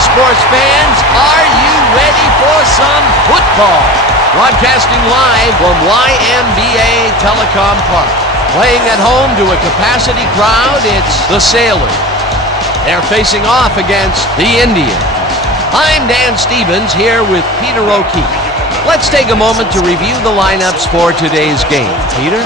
sports fans, are you ready for some football? Broadcasting live from YMBA Telecom Park. Playing at home to a capacity crowd, it's the Sailors. They're facing off against the Indians. I'm Dan Stevens here with Peter O'Keefe. Let's take a moment to review the lineups for today's game. Peter?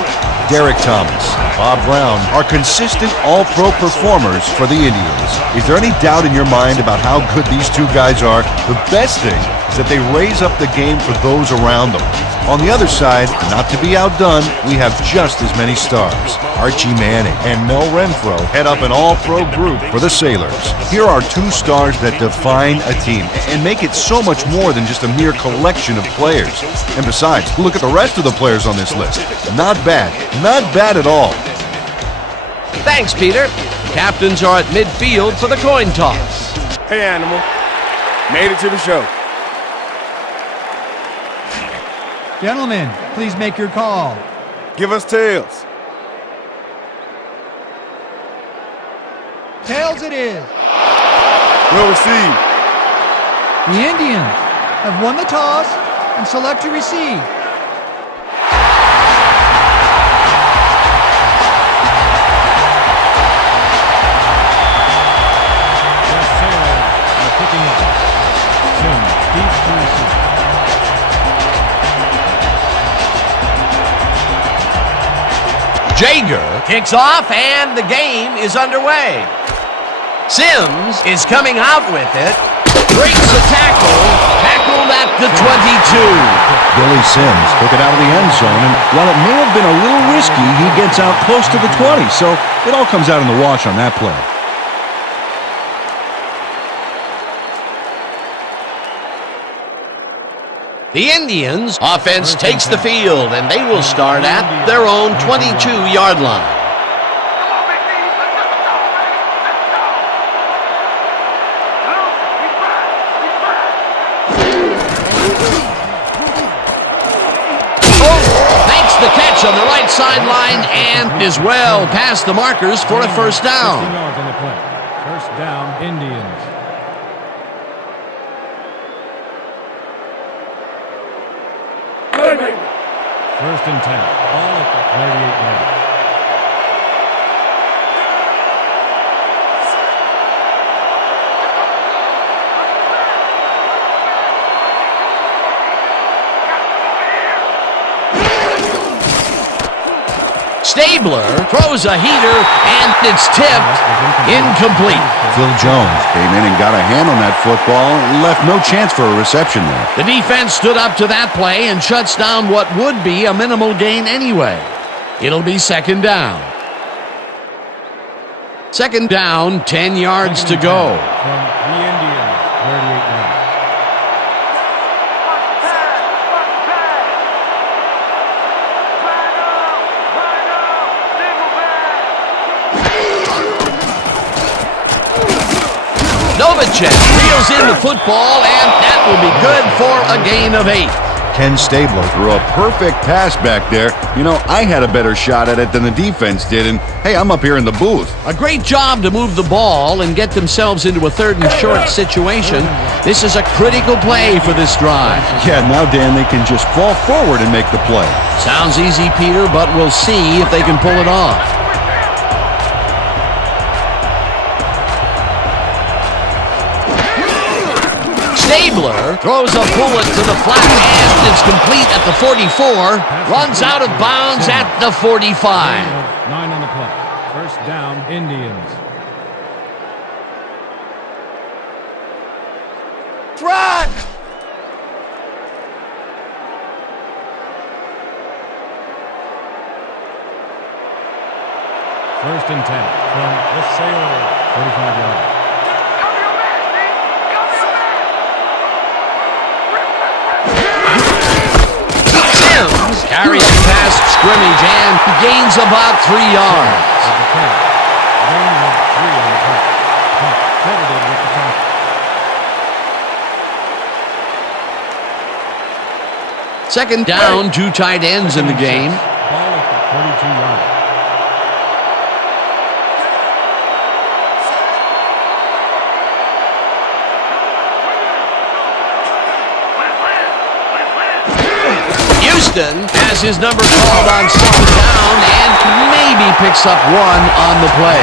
Derek Thomas, Bob Brown are consistent all-pro performers for the Indians. Is there any doubt in your mind about how good these two guys are? The best thing is that they raise up the game for those around them. On the other side, not to be outdone, we have just as many stars. Archie Manning and Mel Renfro head up an all-pro group for the Sailors. Here are two stars that define a team and make it so much more than just a mere collection of players. And besides, look at the rest of the players on this list. Not bad. Not bad at all. Thanks, Peter. Captains are at midfield for the coin toss. Hey, Animal. Made it to the show. Gentlemen, please make your call. Give us tails. Tails it is. Well received. The Indians have won the toss and select to receive. Jaeger kicks off and the game is underway. Sims is coming out with it. Breaks the tackle. Tackled at the 22. Billy Sims took it out of the end zone, and while it may have been a little risky, he gets out close to the 20, so it all comes out in the wash on that play. The Indians' offense takes the field, and they will start at their own 22-yard line. Makes the catch on the right sideline and is well past the markers for a first down. First down, Indians. First and 10. Ball at the 38-yard. Stabler throws a heater, and it's tipped incomplete. Phil Jones came in and got a hand on that football and left no chance for a reception there. The defense stood up to that play and shuts down what would be a minimal gain anyway. It'll be second down. Second down, 10 yards to go. From the Indians, 38 yards. Novacek reels in the football, and that will be good for a gain of 8. Ken Stabler threw a perfect pass back there. You know, I had a better shot at it than the defense did, and hey, I'm up here in the booth. A great job to move the ball and get themselves into a third and short situation. This is a critical play for this drive. Yeah, now, Dan, they can just fall forward and make the play. Sounds easy, Peter, but we'll see if they can pull it off. Stabler throws a bullet to the flat, and it's complete at the 44. Runs out of bounds at the 45. 9 on the play. First down, Indians. Run! First and 10 from the Sailors, 45 yards. Carries past scrimmage and gains about 3 yards. Second down, 2 tight ends in the game. Ball at the 32-yard. Houston has his number called on second down and maybe picks up one on the play.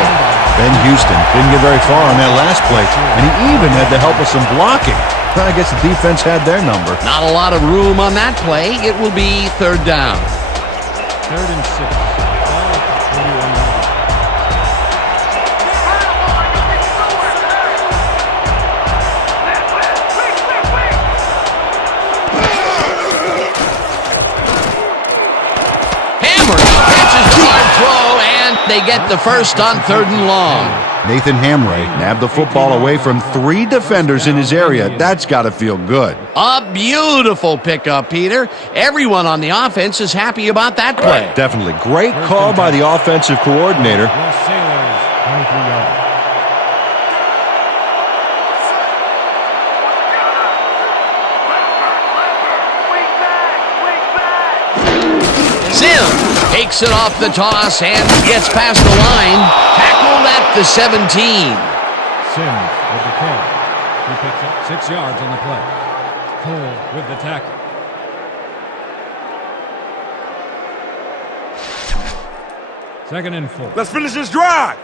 Ben Houston didn't get very far on that last play, and he even had the help of some blocking. I guess the defense had their number. Not a lot of room on that play. It will be third down. 3rd and 6. Ball at the 41-yard line. Throw, and they get the first on 3rd and long. Nathan Hamray nabbed the football away from 3 defenders in his area. That's got to feel good. A beautiful pickup, Peter. Everyone on the offense is happy about that play. Definitely. Great call by the offensive coordinator. Los Sailors, 23-yard. Sims takes it off the toss and gets past the line. Tackled at the 17. Sims with the catch. He picks up 6 yards on the play. Cole with the tackle. Second and 4. Let's finish this drive.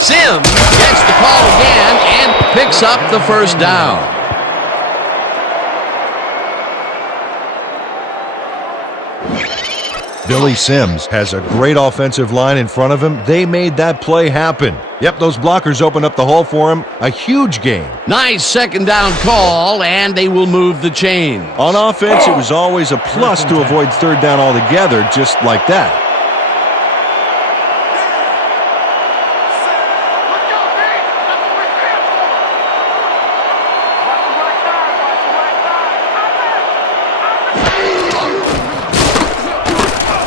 Sims gets the call again and picks up the first down. Billy Sims has a great offensive line in front of him. They made that play happen. Yep, those blockers opened up the hole for him. A huge gain. Nice second down call, and they will move the chain. On offense, it was always a plus to avoid third down altogether, just like that.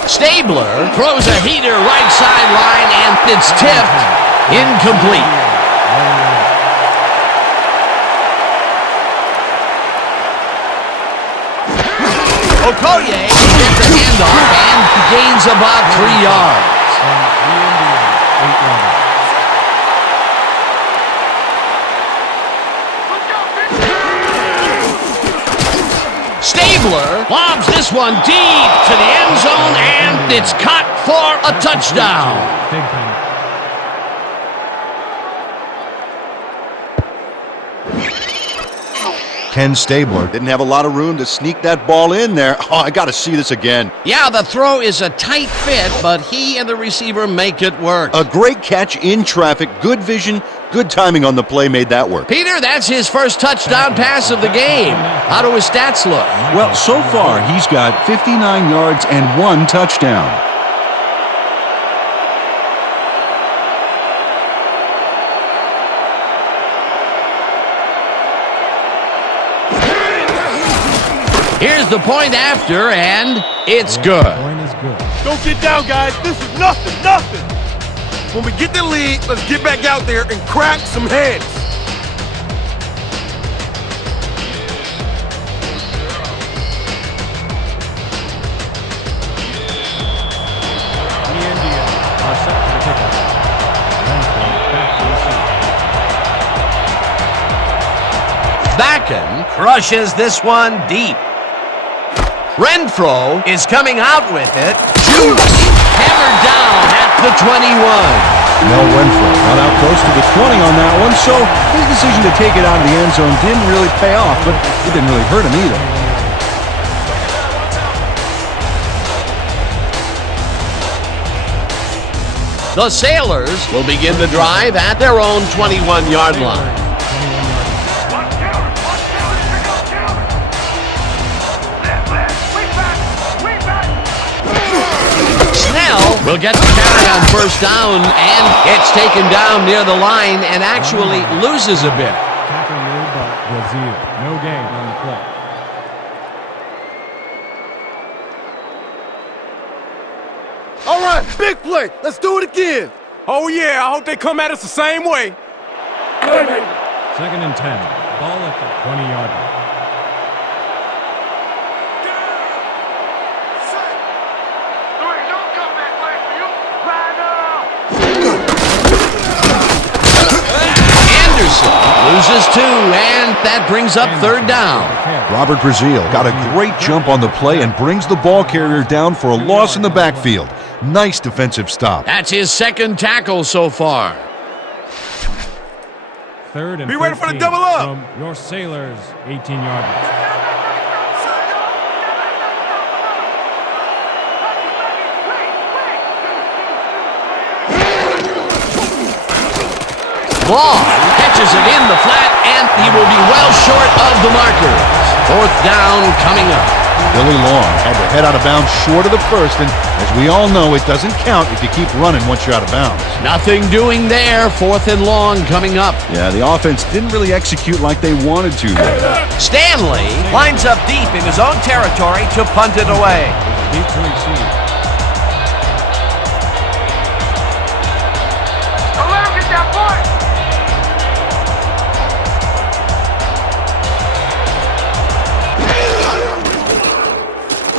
Stabler throws a heater right sideline, and it's tipped. Incomplete. Okoye gets the handoff and gains about 3 yards. The Indians, 8-yarder. Stabler lobs this one deep to the end zone, and it's caught for a touchdown. Big penalty. Ken Stabler didn't have a lot of room to sneak that ball in there. Oh, I got to see this again. Yeah, the throw is a tight fit, but he and the receiver make it work. A great catch in traffic, good vision, good timing on the play made that work. Peter, that's his first touchdown pass of the game. How do his stats look? Well, so far, he's got 59 yards and 1 touchdown. Here's the point after, and it's good. Point is good. Don't get down, guys. This is nothing. When we get the lead, let's get back out there and crack some heads. The Indians are set for the kickoff. Back to receive. Bakken crushes this one deep. Renfro is coming out with it. Juice hammered down at the 21. Mel Renfro got out close to the 20 on that one, so his decision to take it out of the end zone didn't really pay off, but it didn't really hurt him either. The Sailors will begin the drive at their own 21-yard line. Will get the carry on first down, and it's taken down near the line and actually loses a bit. Tackle made by Brazil. No gain on the play. All right, big play. Let's do it again. Oh, yeah, I hope they come at us the same way. Second and 10. Ball at the 20-yard line. Anderson loses 2, and that brings up third down. Robert Brazil got a great jump on the play and brings the ball carrier down for a loss in the backfield. Nice defensive stop. That's his second tackle so far. Third and Be ready for the 13 double up. From your Sailors' 18-yard line. Long catches it in the flat, and he will be well short of the markers. Fourth down coming up. Billy Long had to head out of bounds short of the first, and as we all know, it doesn't count if you keep running once you're out of bounds. Nothing doing there. Fourth and long coming up. Yeah, the offense didn't really execute like they wanted to there. Stanley lines up deep in his own territory to punt it away. Deep to receive.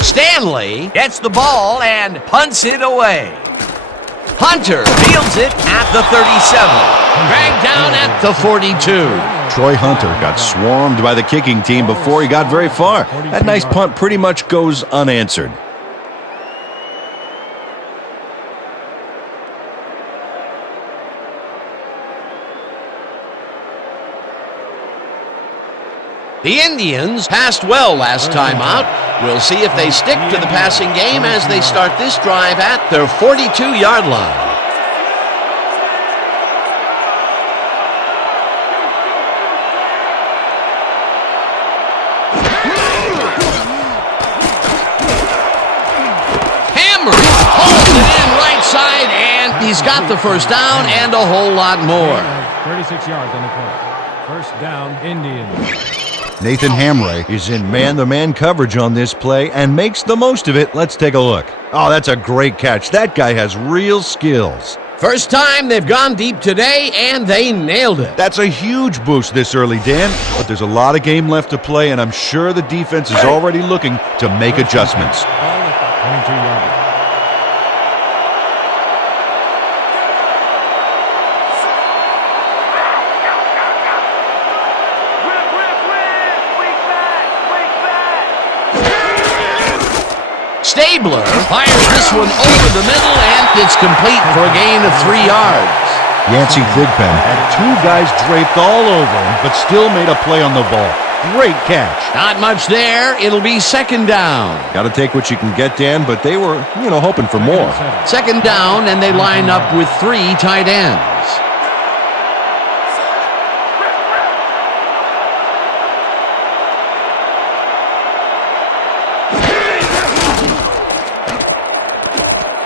Stanley gets the ball and punts it away. Hunter fields it at the 37. Dragged down at the 42. Troy Hunter got swarmed by the kicking team before he got very far. That nice punt pretty much goes unanswered. The Indians passed well last time out. We'll see if they stick to the passing game as they start this drive at their 42-yard line. Hammer hauls it in right side, and he's got the first down and a whole lot more. 36 yards on the play. First down, Indians. Nathan Hamray is in man-to-man coverage on this play and makes the most of it. Let's take a look. Oh, that's a great catch. That guy has real skills. First time they've gone deep today, and they nailed it. That's a huge boost this early, Dan, but there's a lot of game left to play, and I'm sure the defense is already looking to make adjustments. Ball at the 22-yard line. Stabler fires this one over the middle, and it's complete for a gain of 3 yards. Yancey Thigpen had 2 guys draped all over him, but still made a play on the ball. Great catch. Not much there. It'll be second down. Got to take what you can get, Dan, but they were, hoping for more. Second down, and they line up with 3 tight ends.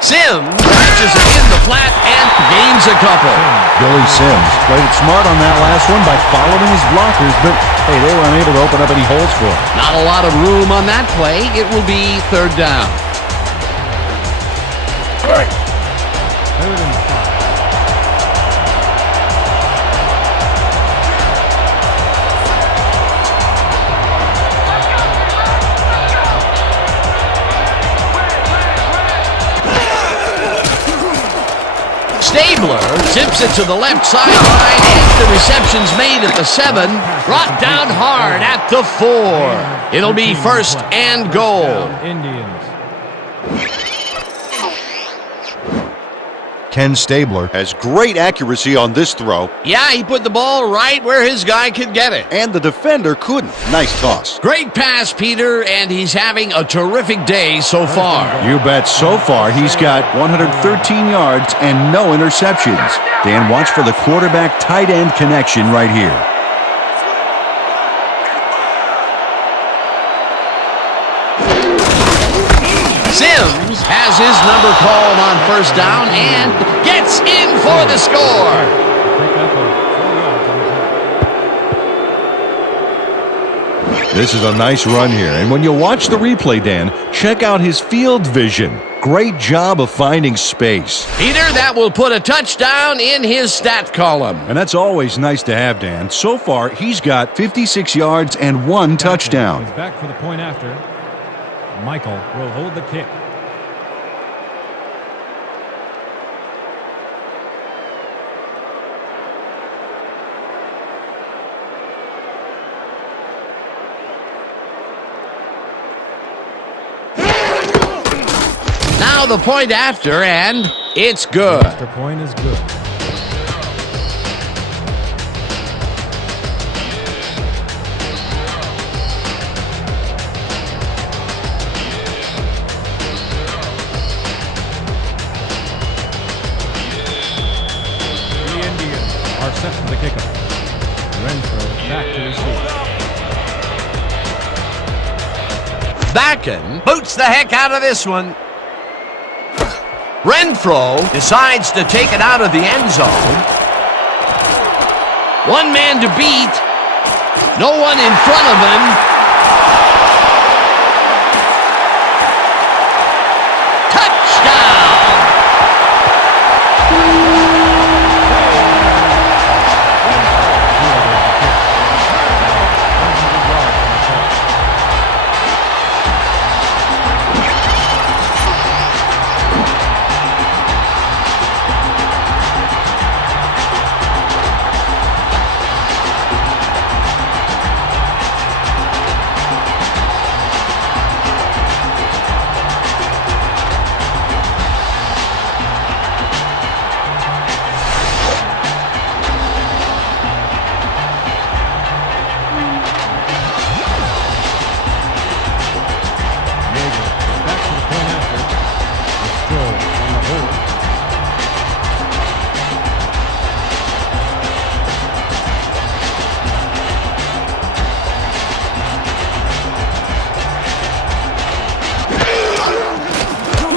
Sims catches it in the flat and gains a couple. Billy Sims played it smart on that last one by following his blockers, but hey, they were unable to open up any holes for him. Not a lot of room on that play. It will be third down. Third and 5. Stabler zips it to the left sideline, and the reception's made at the 7. Brought down hard at the 4. It'll be first and goal. Indians. Ken Stabler has great accuracy on this throw, Yeah, he put the ball right where his guy could get it. and the defender couldn't. Nice toss. Great pass, Peter, and he's having a terrific day so far. You bet. So far, he's got 113 yards and no interceptions. Dan, watch for the quarterback-tight end connection right here. Sims has his number called on first down and gets in for the score. Pick up 4 yards on the play. This is a nice run here, and when you watch the replay, Dan, check out his field vision. Great job of finding space. Peter, that will put a touchdown in his stat column. And that's always nice to have, Dan. So far, he's got 56 yards and 1 touchdown. He's back for the point after. Michael will hold the kick. Now the point after, and it's good. The extra point is good. The Indians are set for the kickoff. Renfro back to receive. Backen boots the heck out of this one. Renfro decides to take it out of the end zone. One man to beat. No one in front of him. Touchdown!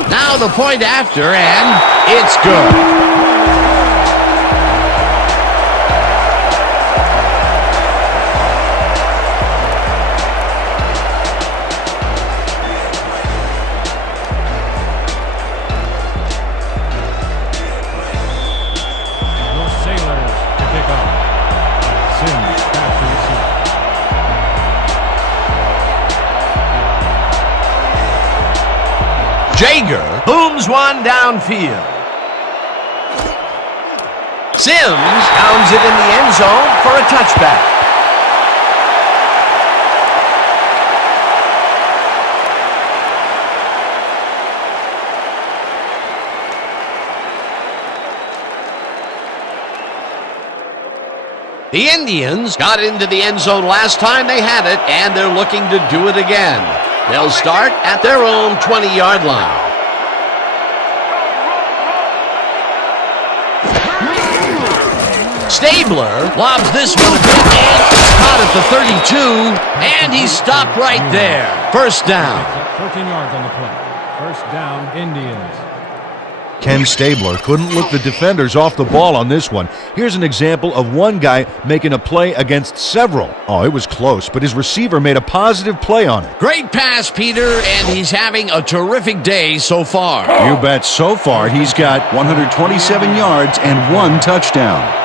Now the point after, and it's good. The Sailors to kick off. Sims back to receive. Jaeger booms one downfield. Sims pounds it in the end zone for a touchback. The Indians got into the end zone last time they had it, and they're looking to do it again. They'll start at their own 20-yard line. Stabler lobs this one a bit, and he's caught at the 32, and he's stopped right there. First down. 14 yards on the play. First down, Indians. Ken Stabler couldn't look the defenders off the ball on this one. Here's an example of one guy making a play against several. Oh, it was close, but his receiver made a positive play on it. Great pass, Peter, and he's having a terrific day so far. You bet. So far, he's got 127 yards and 1 touchdown.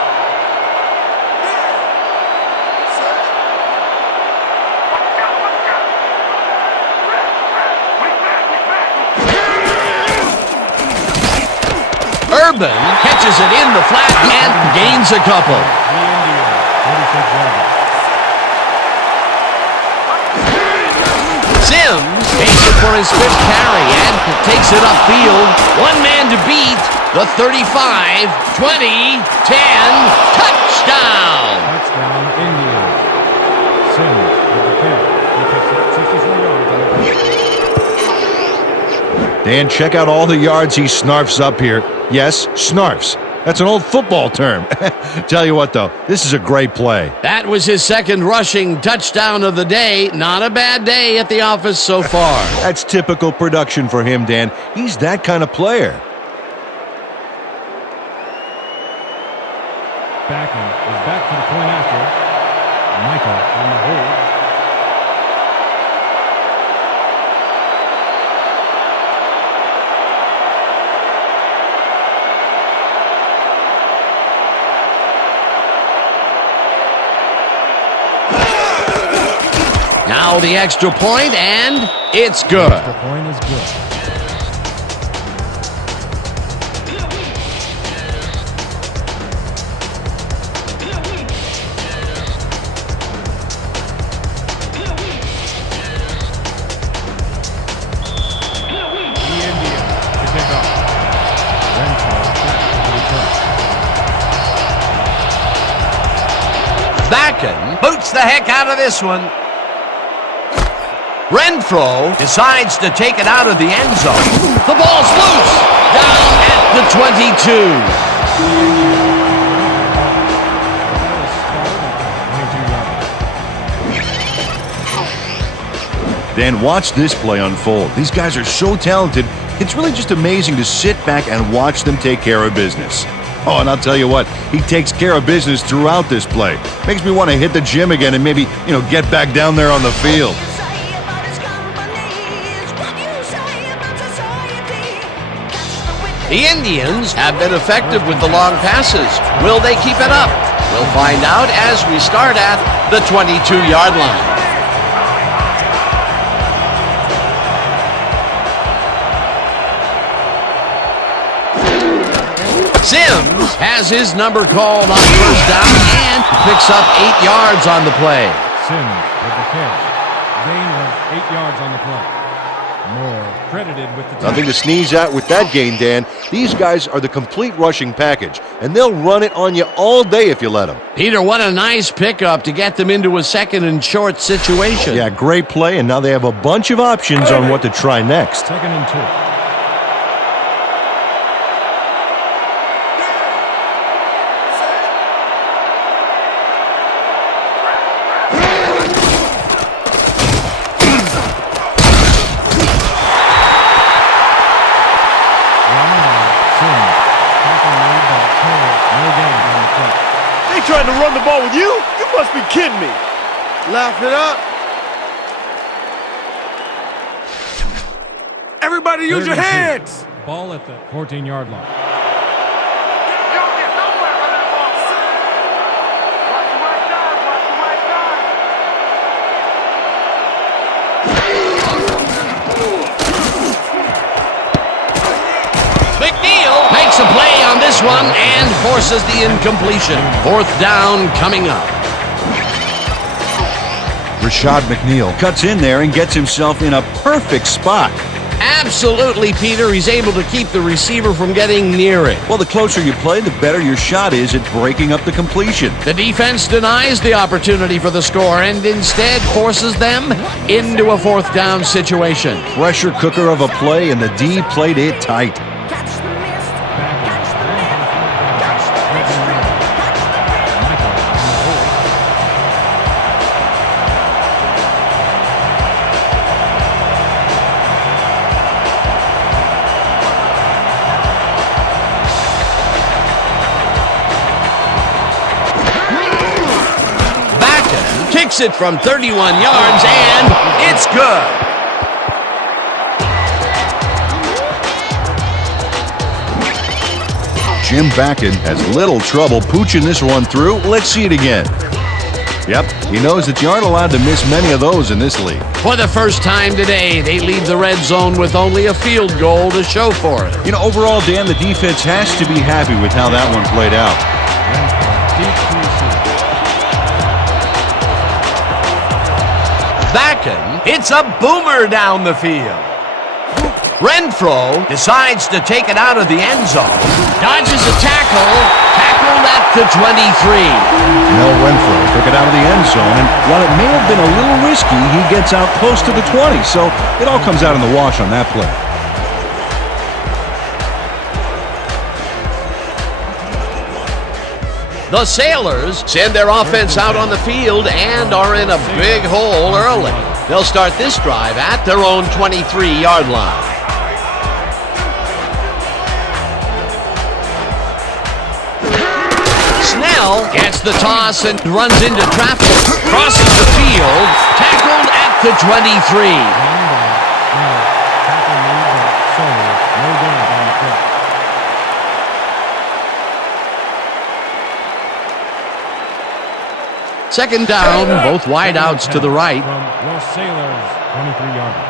Urban catches it in the flat and gains a couple. The Indians, 36 yards. Sims takes it for his 5th carry and takes it upfield. One man to beat. The 35, 20, 10, touchdown! Touchdown, Indians. Sims with the catch. He picks up 64 yards on the play. Dan, check out all the yards he snarfs up here. Yes, snarfs. That's an old football term. Tell you what, though, this is a great play. That was his 2nd rushing touchdown of the day. Not a bad day at the office so far. That's typical production for him, Dan. He's that kind of player. Backen is back for the point after. Michael on the hold. Now the extra point, and it's good. The point is good. The Indians Backen boots the heck out of this one. Renfro decides to take it out of the end zone. The ball's loose. Down at the 22. Dan, watch this play unfold. These guys are so talented, it's really just amazing to sit back and watch them take care of business. Oh, and I'll tell you what, he takes care of business throughout this play. Makes me want to hit the gym again and maybe, get back down there on the field. The Indians have been effective with the long passes. Will they keep it up? We'll find out as we start at the 22-yard line. Sims has his number called on first down and picks up 8 yards on the play. Sims with the catch. Gain of 8 yards on the play. Moore credited with the Nothing to sneeze at with that gain, Dan. These guys are the complete rushing package, and they'll run it on you all day if you let them. Peter, what a nice pickup to get them into a second and short situation. Yeah, great play, and now they have a bunch of options on what to try next. 2nd and 2. Trying to run the ball with you? You must be kidding me. Laugh it up. Everybody use your hands. Ball at the 14-yard line. McNeil makes a play on this one and forces the incompletion. 4th down coming up. Rashad McNeil cuts in there and gets himself in a perfect spot. Absolutely, Peter. He's able to keep the receiver from getting near it. Well, the closer you play, the better your shot is at breaking up the completion. The defense denies the opportunity for the score and instead forces them into a 4th down situation. Pressure cooker of a play, and the D played it tight. Kicks it from 31 yards, and it's good. Jim Backen has little trouble pooching this one through. Let's see it again. Yep, he knows that you aren't allowed to miss many of those in this league. For the first time today, they leave the red zone with only a field goal to show for it. Overall, Dan, the defense has to be happy with how that one played out. Backen, it's a boomer down the field. Renfro decides to take it out of the end zone. Dodges a tackle. Tackled at the 23. Mel Renfro took it out of the end zone, and while it may have been a little risky, he gets out close to the 20, so it all comes out in the wash on that play. The Sailors send their offense out on the field and are in a big hole early. They'll start this drive at their own 23-yard line. Snell gets the toss and runs into traffic. Crosses the field. Tackled at the 23. Second down, both wideouts to the right. From Los Sailors, 23-yard line.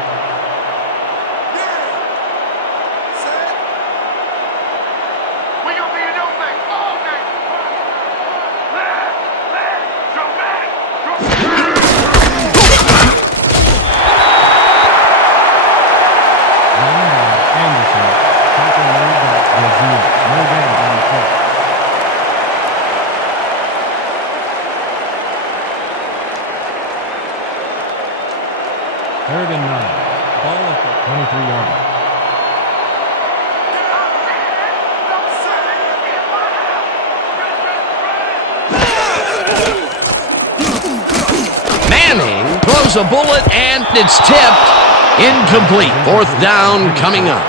throws a bullet, and it's tipped. Incomplete. Fourth down coming up.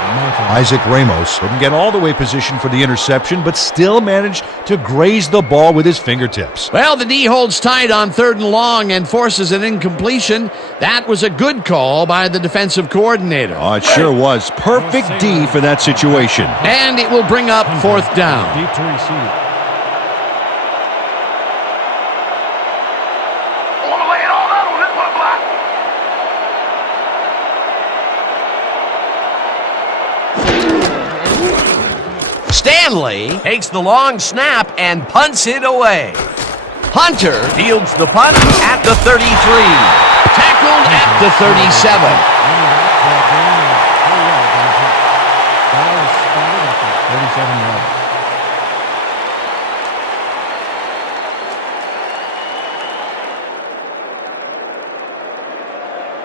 Isaac Ramos couldn't get all the way positioned for the interception, but still managed to graze the ball with his fingertips. Well, the D holds tight on 3rd and long and forces an incompletion. That was a good call by the defensive coordinator. Oh, it sure was. Perfect D for that situation. And it will bring up 4th down. Deep to receive. Stanley takes the long snap and punts it away. Hunter fields the punt at the 33. Tackled at the 37.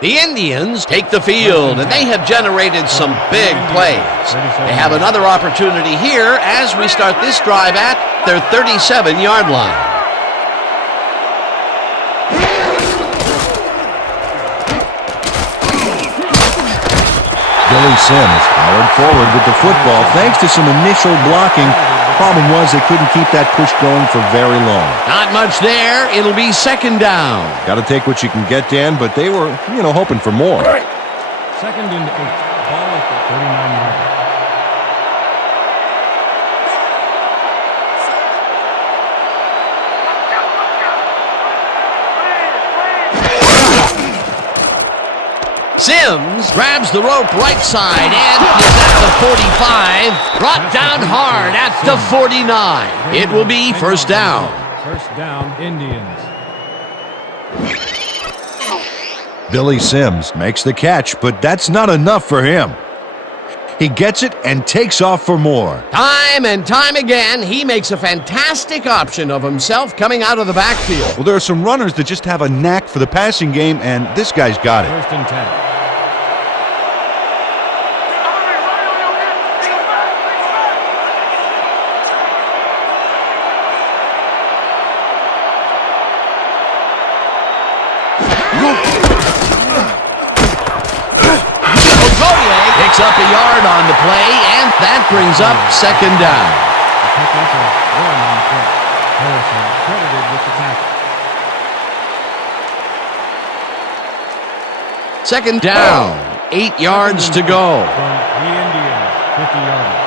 The Indians take the field, and they have generated some big plays. They have another opportunity here as we start this drive at their 37-yard line. Billy Sims powered forward with the football thanks to some initial blocking. Problem was they couldn't keep that push going for very long. Not much there. It'll be 2nd down. Got to take what you can get, Dan, but they were, hoping for more. 2nd and 8. Ball at the 39-yard line. Sims grabs the rope right side and is at the 45. Brought down hard at the 49. It will be 1st down. 1st down, Indians. Billy Sims makes the catch, but that's not enough for him. He gets it and takes off for more. Time and time again, he makes a fantastic option of himself coming out of the backfield. Well, there are some runners that just have a knack for the passing game, and this guy's got it. 1st and 10. Picks up a yard on the play, and that brings up 2nd down. Harrison credited with the tackle. 2nd down, 8 yards to go. From the Indians, 50-yard.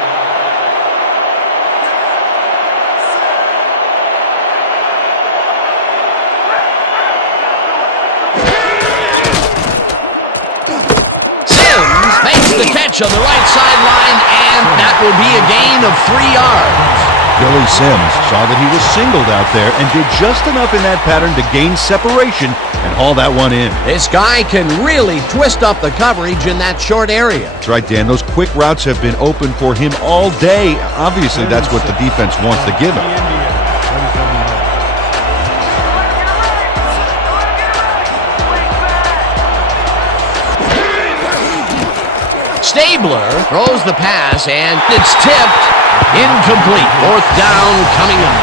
The catch on the right sideline, and that will be a gain of 3 yards. Billy Sims saw that he was singled out there and did just enough in that pattern to gain separation and haul that one in. This guy can really twist up the coverage in that short area. That's right, Dan. Those quick routes have been open for him all day. Obviously, that's what the defense wants to give him. Stabler throws the pass, and it's tipped. Incomplete. 4th down coming up.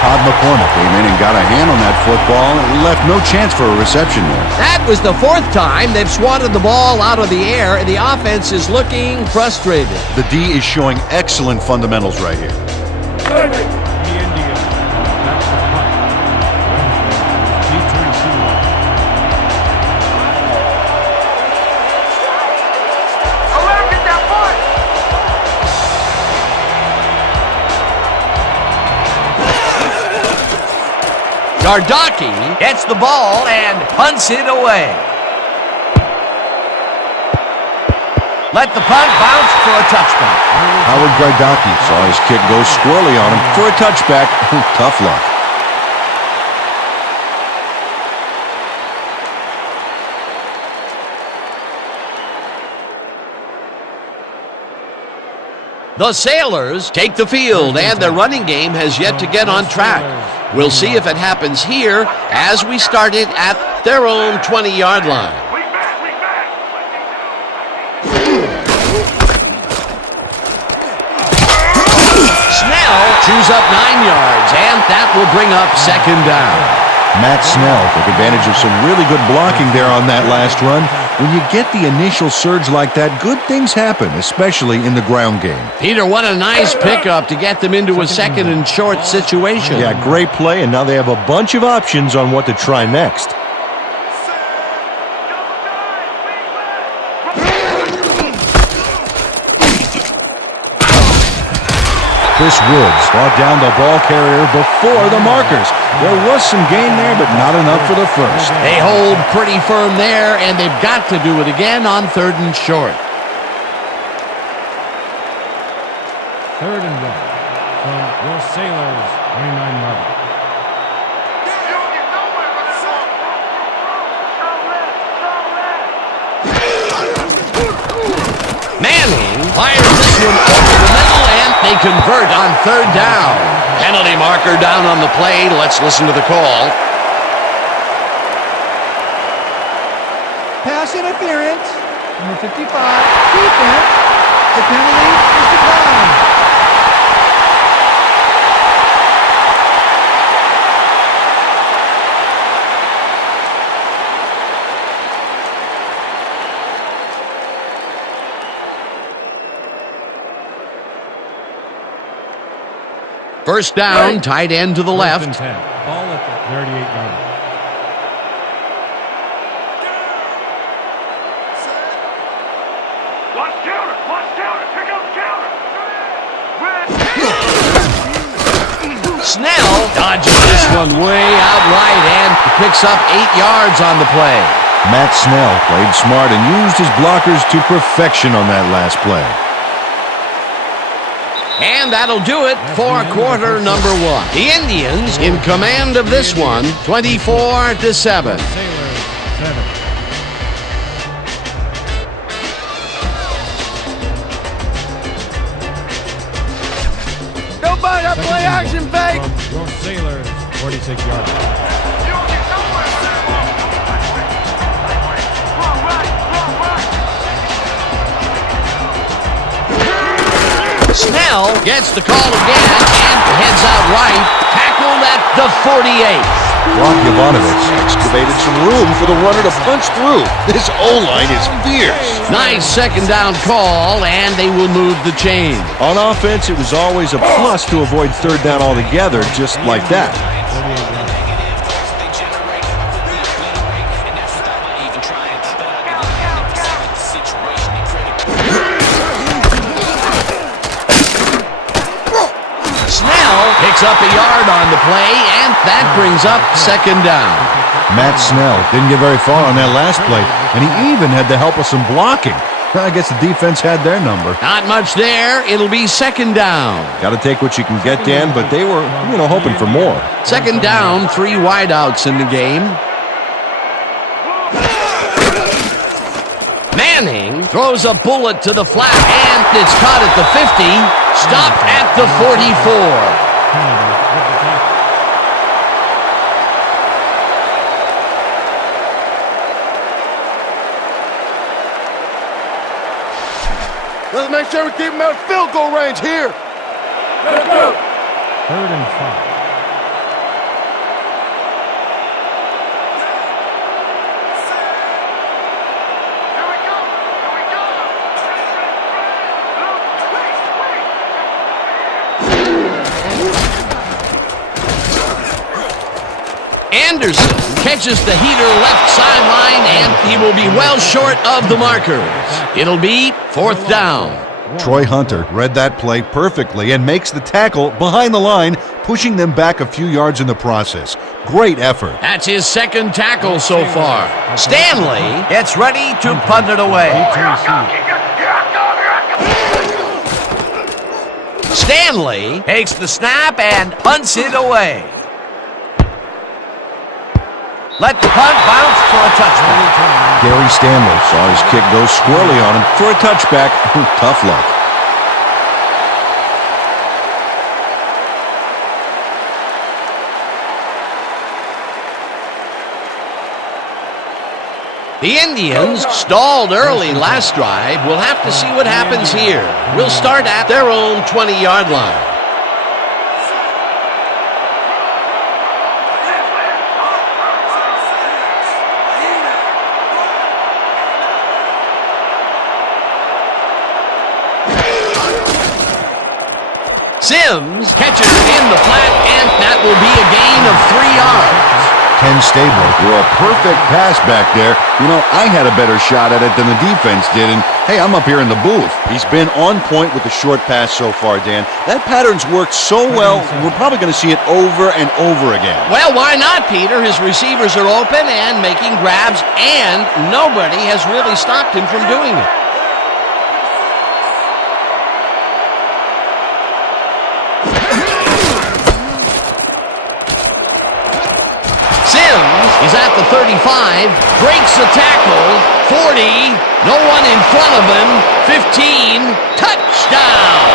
Todd McCormick came in and got a hand on that football and left no chance for a reception there. That was the 4th time they've swatted the ball out of the air, and the offense is looking frustrated. The D is showing excellent fundamentals right here. The Indians. That's the punt. Deep to receive. Gardocki gets the ball and punts it away. Let the punt bounce for a touchback. Howard Gardocki saw his kick go squirrely on him for a touchback. Tough luck. The Sailors take the field, and their running game has yet to get on track. We'll see if it happens here as we start it at their own 20-yard line. Snell chews up 9 yards, and that will bring up 2nd down. Matt Snell took advantage of some really good blocking there on that last run. When you get the initial surge like that, good things happen, especially in the ground game. Peter, what a nice pickup to get them into a second and short situation. Yeah, great play, and now they have a bunch of options on what to try next. Chris Woods brought down the ball carrier before the markers. There was some gain there, but not enough for the first. They hold pretty firm there, and they've got to do it again on 3rd and short. 3rd and 1 from your Sailors, 29-yard. Manning fires this one over the middle, and they convert on 3rd down. Penalty marker down on the play. Let's listen to the call. Pass interference. Number 55. Defense. The penalty is declined. First down, tight end to the left. 1st and 10. Ball at the 38-yard line. Watch counter! Watch counter! Pick up counter! Snell dodges this one way out right and picks up 8 yards on the play. Matt Snell played smart and used his blockers to perfection on that last play. And that'll do it for quarter number 1. The Indians in command of this one, 24-7. Sailors, 7. Nobody play action fake! From your Sailors, 46-yard line. Snell gets the call again and heads out right, tackled at the 48. Brock Jovanovic excavated some room for the runner to punch through. This O-line is fierce. Nice second down call, and they will move the chain. On offense, it was always a plus to avoid 3rd down altogether, just like that. 38 yards. Picks up a yard on the play, and that brings up 2nd down. Matt Snell didn't get very far on that last play, and he even had the help of some blocking. I guess the defense had their number. Not much there. It'll be 2nd down. Got to take what you can get, Dan, but they were, hoping for more. 2nd down, 3 wideouts in the game. Manning throws a bullet to the flat, and it's caught at the 50, stopped at the 44. Kennedy with the tackle. Let's make sure we keep him out of field goal range here. Let's go. 3rd and 5. Anderson catches the heater left sideline, and he will be well short of the markers. It'll be 4th down. Troy Hunter read that play perfectly and makes the tackle behind the line, pushing them back a few yards in the process. Great effort. That's his 2nd tackle so far. Stanley gets ready to punt it away. Stanley takes the snap and punts it away. Let the punt bounce for a touchback. Gary Stanley saw his kick go squirrely on him for a touchback. Tough luck. The Indians stalled early last drive. We'll have to see what happens here. We'll start at their own 20-yard line. Sims catches it in the flat, and that will be a gain of 3 yards. Ken Stabler threw a perfect pass back there. You know, I had a better shot at it than the defense did, and hey, I'm up here in the booth. He's been on point with the short pass so far, Dan. That pattern's worked so well, we're probably going to see it over and over again. Well, why not, Peter? His receivers are open and making grabs, and nobody has really stopped him from doing it. Sims is at the 35, breaks a tackle, 40, no one in front of him, 15, touchdown!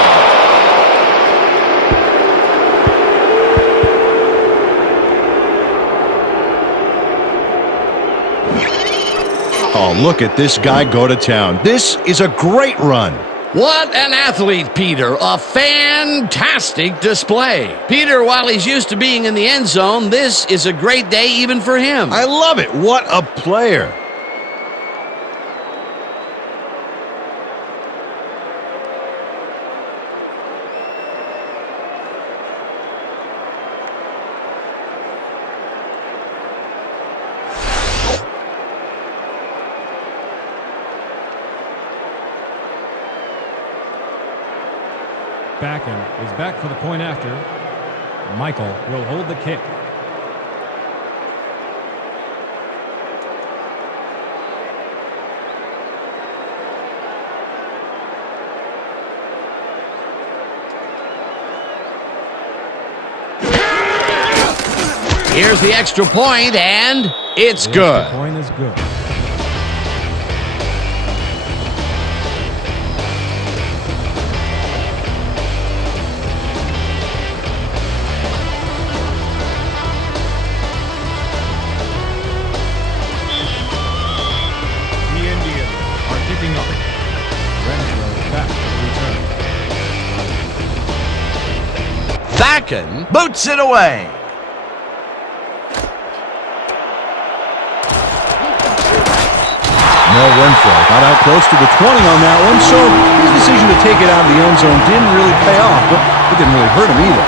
Oh, look at this guy go to town. This is a great run. What an athlete, Peter. A fantastic display. Peter, while he's used to being in the end zone, this is a great day even for him. I love it. What a player. Backen is back for the point after. Michael will hold the kick. Here's the extra point, and it's good. The point is good. Backen boots it away. No Renfro got out close to the 20 on that one, so his decision to take it out of the end zone didn't really pay off, but it didn't really hurt him either.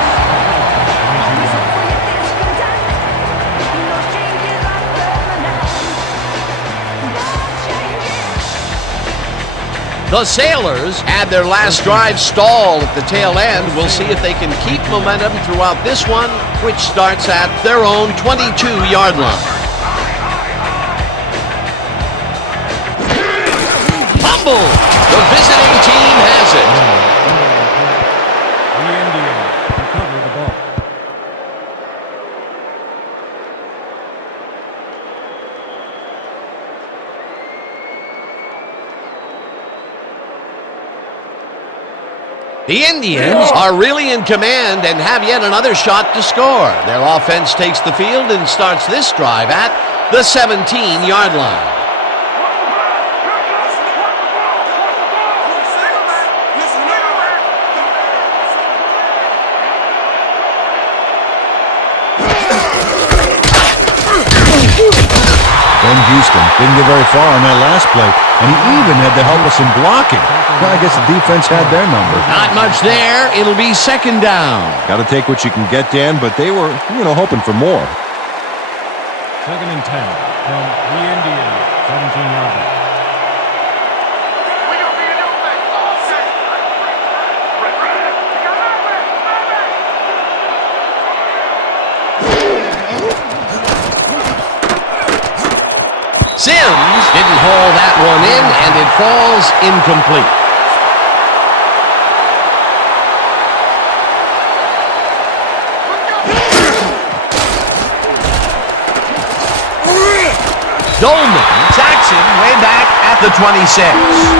The Sailors had their last drive stall at the tail end. We'll see if they can keep momentum throughout this one, which starts at their own 22-yard line. Fumble! The visiting team has it. The Indians recover the ball. The Indians are really in command and have yet another shot to score. Their offense takes the field and starts this drive at the 17-yard line. Ben Houston didn't get very far on that last play, and he even had to help us in blocking. Well, I guess the defense had their number. Not much there. It'll be second down. Got to take what you can get, Dan, but they were, hoping for more. 2nd and 10 from the Indians, 17-yard line. Sims didn't haul that one in, and it falls incomplete. Dolman sacks him way back at the 26.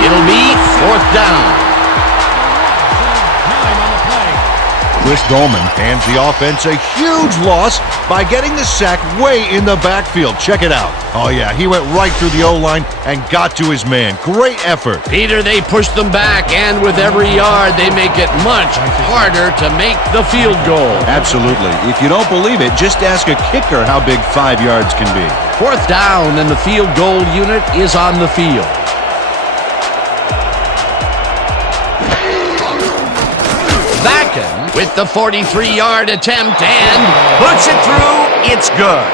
It'll be 4th down. Chris Dolman hands the offense a huge loss by getting the sack way in the backfield. Check it out. Oh, yeah, he went right through the O-line and got to his man. Great effort. Peter, they push them back, and with every yard, they make it much harder to make the field goal. Absolutely. If you don't believe it, just ask a kicker how big 5 yards can be. 4th down, and the field goal unit is on the field. Vacken with the 43-yard attempt and puts it through. It's good.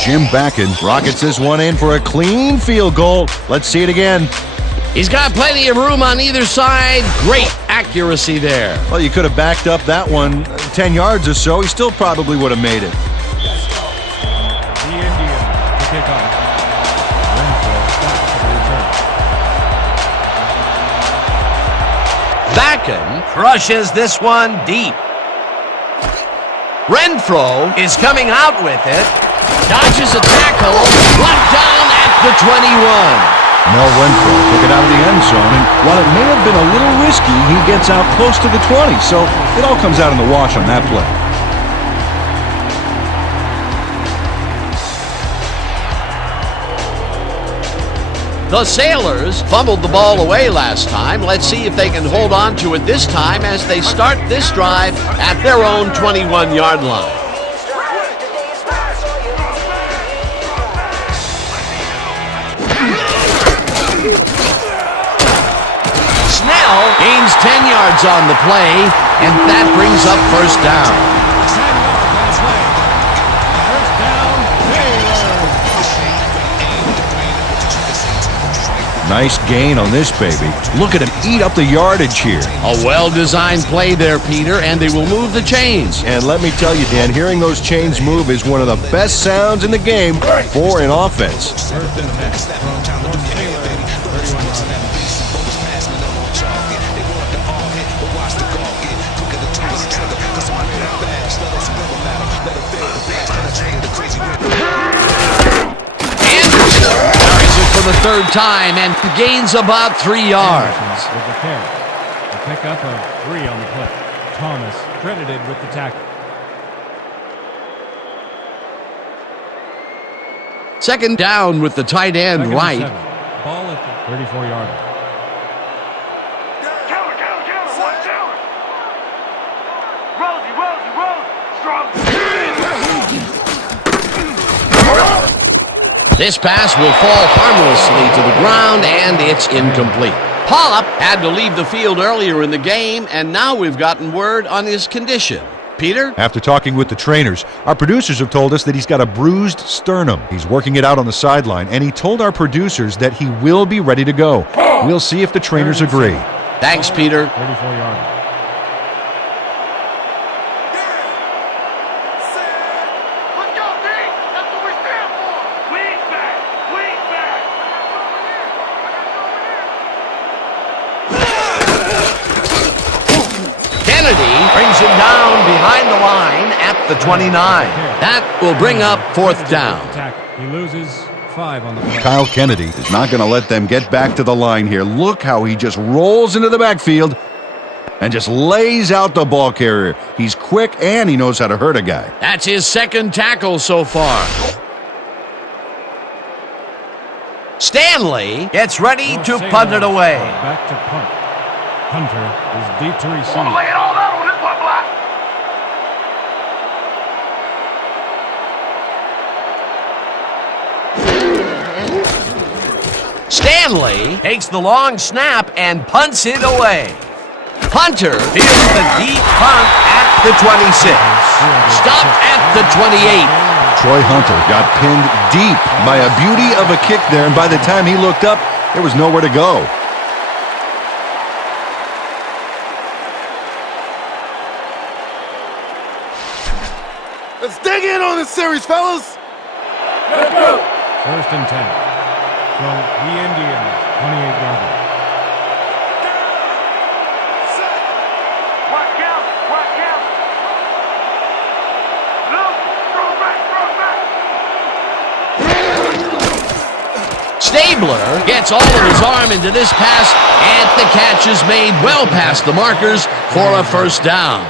Jim Vacken rockets this one in for a clean field goal. Let's see it again. He's got plenty of room on either side. Great accuracy there. Well, you could have backed up that one 10 yards or so. He still probably would have made it. The Indians to kick off. Renfro back to the return. Vacken crushes this one deep. Renfro is coming out with it. Dodges a tackle. Brought down at the 21. Mel Renfro took it out of the end zone, and while it may have been a little risky, he gets out close to the 20, so it all comes out in the wash on that play. The Sailors fumbled the ball away last time. Let's see if they can hold on to it this time as they start this drive at their own 21-yard line. Snell gains 10 yards on the play, and that brings up first down. 10 yards on the play. First down, Baylor. Nice gain on this baby. Look at him eat up the yardage here. A well-designed play there, Peter, and they will move the chains. And let me tell you, Dan, hearing those chains move is one of the best sounds in the game for an offense. First and 10 from North Taylor, 31 yards. For the third time and gains about 3 yards. With the carry. A pickup of 3 on the play. Thomas credited with the tackle. Second down with the tight end Second and right. 7. Ball at the 34-yard line. This pass will fall harmlessly to the ground, and it's incomplete. Pollop had to leave the field earlier in the game, and now we've gotten word on his condition. Peter? After talking with the trainers, our producers have told us that he's got a bruised sternum. He's working it out on the sideline, and he told our producers that he will be ready to go. We'll see if the trainers agree. Thanks, Peter. 34-yard line. Brings him down behind the line at the 29. That will bring up fourth down. He loses 5 on the play. Kyle Kennedy is not going to let them get back to the line here. Look how he just rolls into the backfield and just lays out the ball carrier. He's quick and he knows how to hurt a guy. That's his second tackle so far. Stanley gets ready to punt it away. Back to punt. Hunter is deep to receive. Stanley takes the long snap and punts it away. Hunter fields the deep punt at the 26. Stopped at the 28. Troy Hunter got pinned deep by a beauty of a kick there, and by the time he looked up, there was nowhere to go. Let's dig in on this series, fellas. Let's go. First and 10 from the Indians, 28-yard line. Stabler gets all of his arm into this pass, and the catch is made well past the markers for a first down.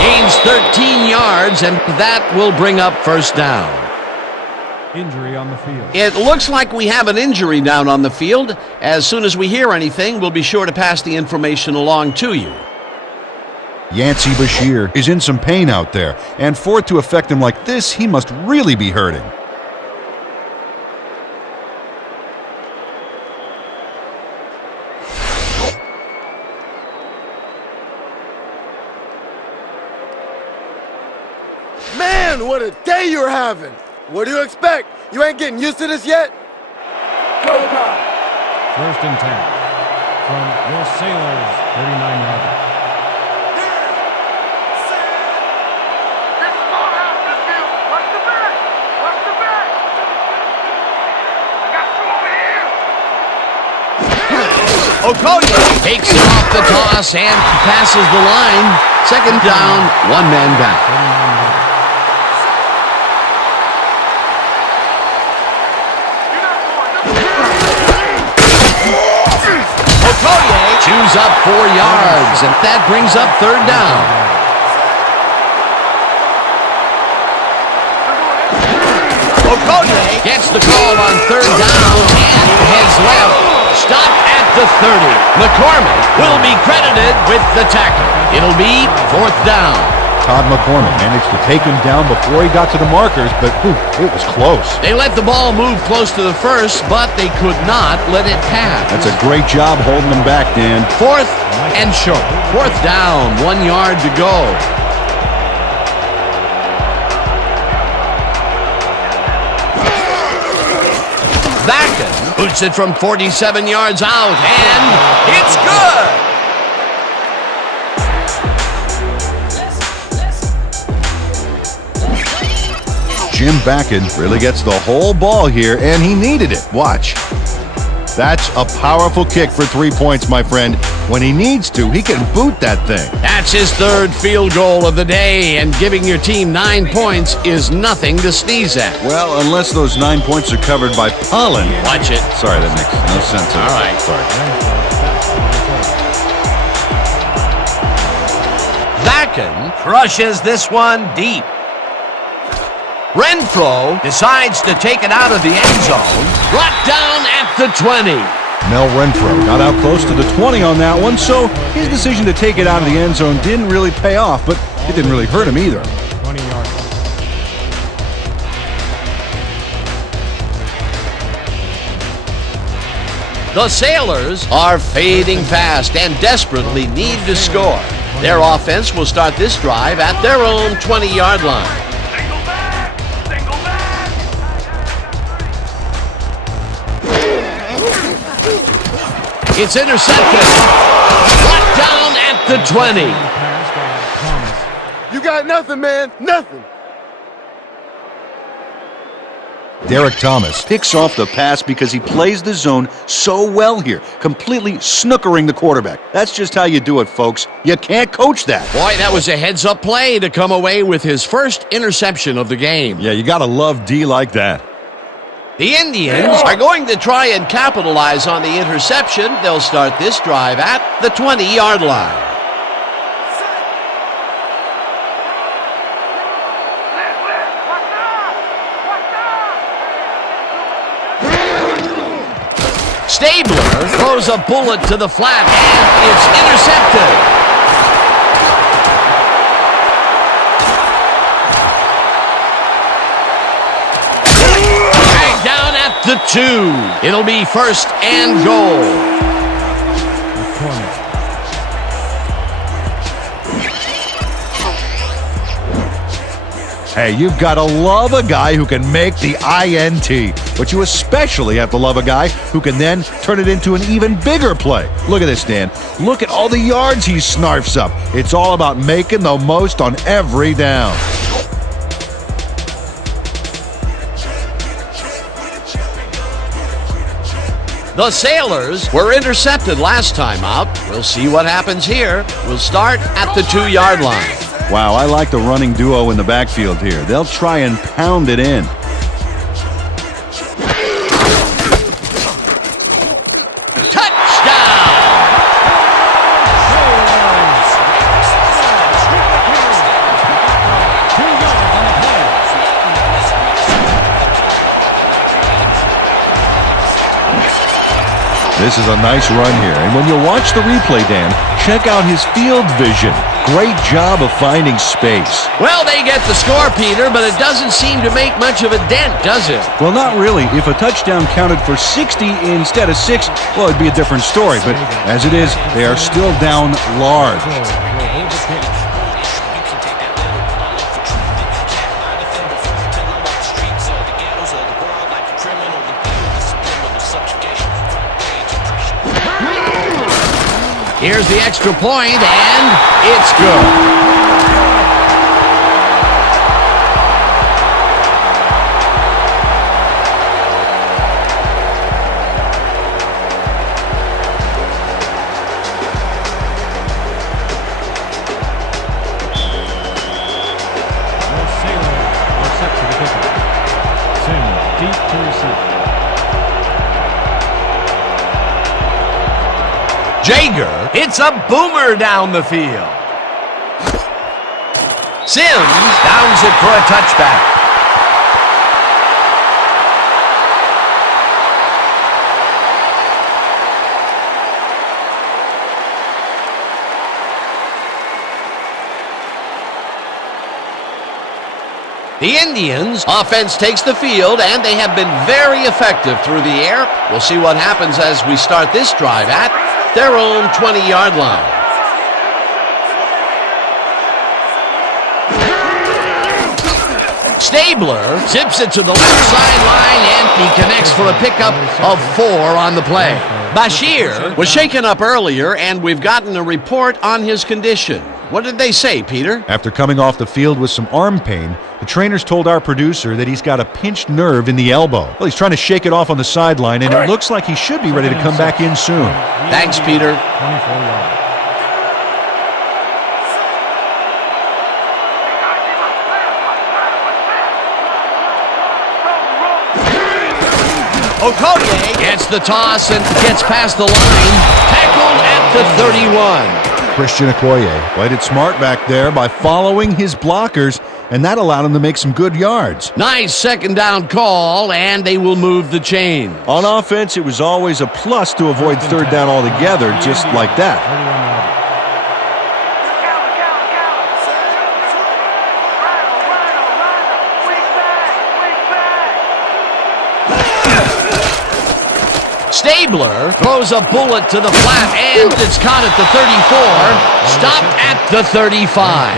Gains 13 yards, and that will bring up first down. Injury on the field. It looks like we have an injury down on the field. As soon as we hear anything, we'll be sure to pass the information along to you. Yancey Bashir is in some pain out there, and for it to affect him like this, he must really be hurting. Man, what a day you're having. What do you expect? You ain't getting used to this yet? Go, God. 1st and 10 from your Sailors, 39-yard. Okoye takes it off the toss and passes the line. 2nd down, 1 man back. Okoye chews up 4 yards, and that brings up 3rd down. Okoye gets the call on 3rd down and heads left. Stop at the 30. McCormick will be credited with the tackle. It'll be 4th down. Todd McCormick managed to take him down before he got to the markers, but it was close. They let the ball move close to the 1st, but they could not let it pass. That's a great job holding them back, Dan. 4th and short. 4th down, 1 yard to go. Vacken boots it from 47 yards out, and it's good! Jim Vacken really gets the whole ball here, and he needed it. Watch. That's a powerful kick for 3 points, my friend. When he needs to, he can boot that thing. That's his 3rd field goal of the day, and giving your team 9 points is nothing to sneeze at. Well, unless those 9 points are covered by pollen. Watch it. Sorry, that makes no sense. All right. Sorry. Vacken crushes this one deep. Renfro decides to take it out of the end zone. Brought down at the 20. Mel Renfro got out close to the 20 on that one, so his decision to take it out of the end zone didn't really pay off, but it didn't really hurt him either. 20 yards. The Sailors are fading fast and desperately need to score. Their offense will start this drive at their own 20-yard line. It's intercepted. Brought down at the 20. You got nothing, man. Nothing. Derek Thomas picks off the pass because he plays the zone so well here, completely snookering the quarterback. That's just how you do it, folks. You can't coach that. Boy, that was a heads-up play to come away with his first interception of the game. Yeah, you gotta love D like that. The Indians are going to try and capitalize on the interception. They'll start this drive at the 20-yard line. Stabler throws a bullet to the flat, and it's intercepted. Down at the 2. It'll be 1st and goal. Hey, you've got to love a guy who can make the INT, but you especially have to love a guy who can then turn it into an even bigger play. Look at this, Dan. Look at all the yards he snarfs up. It's all about making the most on every down. The Sailors were intercepted last time out. We'll see what happens here. We'll start at the 2-yard line. Wow, I like the running duo in the backfield here. They'll try and pound it in. Touchdown! This is a nice run here, and when you watch the replay, Dan, check out his field vision. Great job of finding space. Well, they get the score, Peter, but it doesn't seem to make much of a dent, does it? Well, not really. If a touchdown counted for 60 instead of 6, well, it'd be a different story. But as it is, they are still down large. Here's the extra point, and it's good. Jaeger hits a boomer down the field. Sims downs it for a touchback. The Indians' offense takes the field, and they have been very effective through the air. We'll see what happens as we start this drive at their own 20-yard line. Stabler zips it to the left sideline, and he connects for a pickup of 4 on the play. Bashir was shaken up earlier, and we've gotten a report on his condition. What did they say, Peter? After coming off the field with some arm pain, the trainers told our producer that he's got a pinched nerve in the elbow. Well, he's trying to shake it off on the sideline, and it looks like he should be ready to come back in soon. Thanks, Peter. 24 yards. Okoye Gets the toss and gets past the line. Tackled at the 31. Christian Okoye played it smart back there by following his blockers, and that allowed him to make some good yards. Nice second down call, and they will move the chain. On offense, it was always a plus to avoid third down altogether, just like that. 31 yards. Stabler throws a bullet to the flat, and it's caught at the 34, stopped at the 35.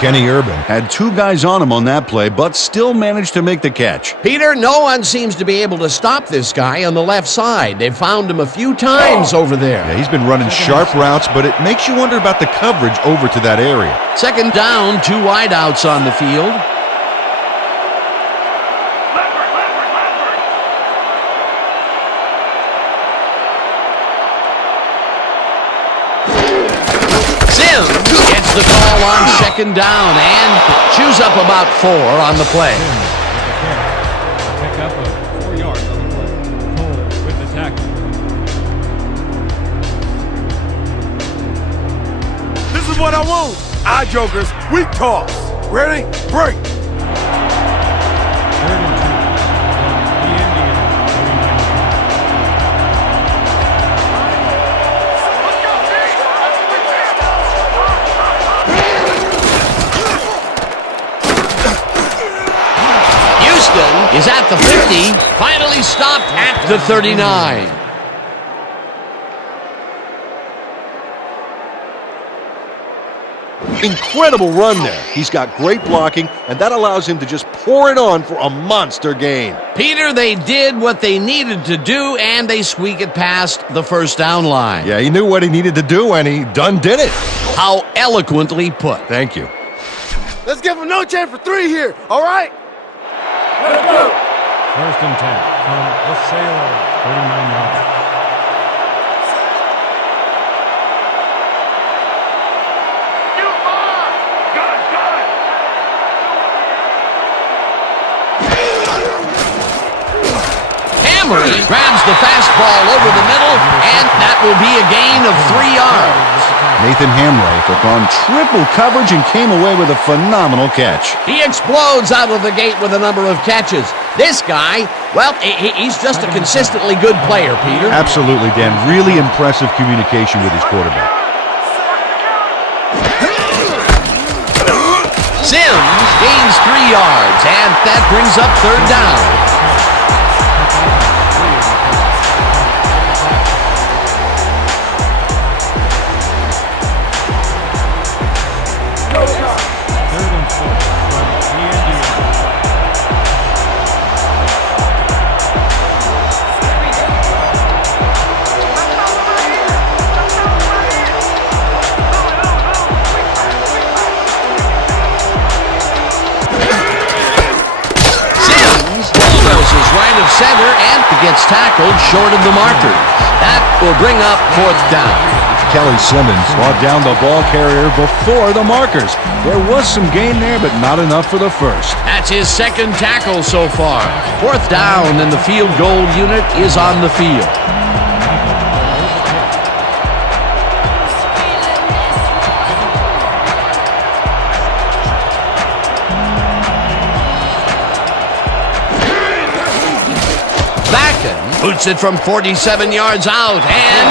Kenny Urban had 2 guys on him on that play, but still managed to make the catch. Peter, no one seems to be able to stop this guy on the left side. They've found him a few times over there. Yeah, he's been running sharp routes, but it makes you wonder about the coverage over to that area. Second down, 2 wideouts on the field. Gets the call on second down and chews up about 4 on the play. Pick up of 4 yards on the play. Cole with the tackle. This is what I want. Eye jokers, we toss. Ready? Break. 3rd and 2. The Indians. 39. Is at the 50, finally stopped at the 39. Incredible run there. He's got great blocking, and that allows him to just pour it on for a monster gain. Peter, they did what they needed to do, and they squeak it past the first down line. Yeah, he knew what he needed to do, and he done did it. How eloquently put. Thank you. Let's give him no chance for 3 here, all right? Let's go. 1st and 10 from the Sailors. 39 yards. Hamry grabs the fastball over the middle, and that will be a gain of 3 yards. Nathan Hamray took on triple coverage and came away with a phenomenal catch. He explodes out of the gate with a number of catches. This guy, well, he's just a consistently good player, Peter. Absolutely, Dan. Really impressive communication with his quarterback. Sims gains 3 yards, and that brings up 3rd down. Right of center and gets tackled short of the marker. That will bring up 4th down. Kelly Simmons brought down the ball carrier before the markers. There was some gain there, but not enough for the first. That's his 2nd tackle so far. 4th down, and the field goal unit is on the field. Boots it from 47 yards out, and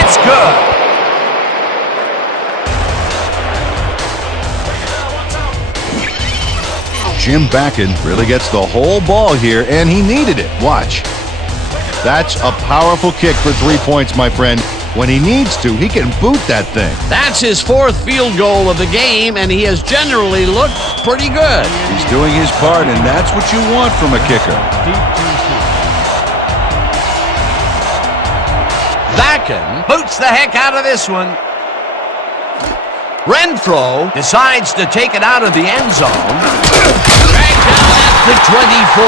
it's good. Jim Bakken really gets the whole ball here, and he needed it. Watch. That's a powerful kick for 3 points, my friend. When he needs to, he can boot that thing. That's his 4th field goal of the game, and he has generally looked pretty good. He's doing his part, and that's what you want from a kicker. Bakken boots the heck out of this one. Renfro decides to take it out of the end zone. Dragged down at the 24.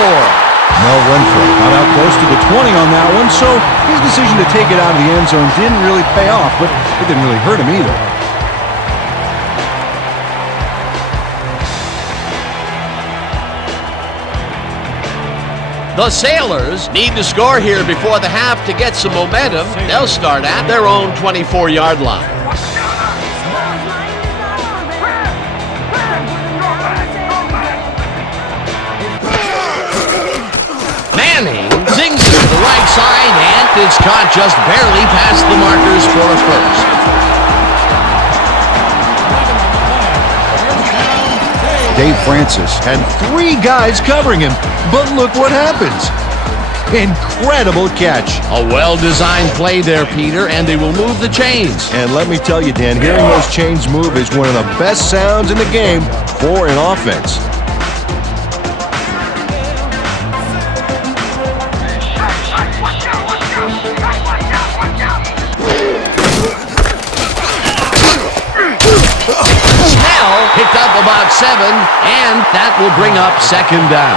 Mel Renfro got out close to the 20 on that one, so his decision to take it out of the end zone didn't really pay off, but it didn't really hurt him either. The Sailors need to score here before the half to get some momentum. They'll start at their own 24-yard line. Manning zings it to the right side, and it's caught just barely past the markers for a first. Dave Francis had 3 guys covering him, but look what happens. Incredible catch. A well-designed play there, Peter, and they will move the chains. And let me tell you, Dan, hearing those chains move is one of the best sounds in the game for an offense. Picked up about 7, and that will bring up 2nd down.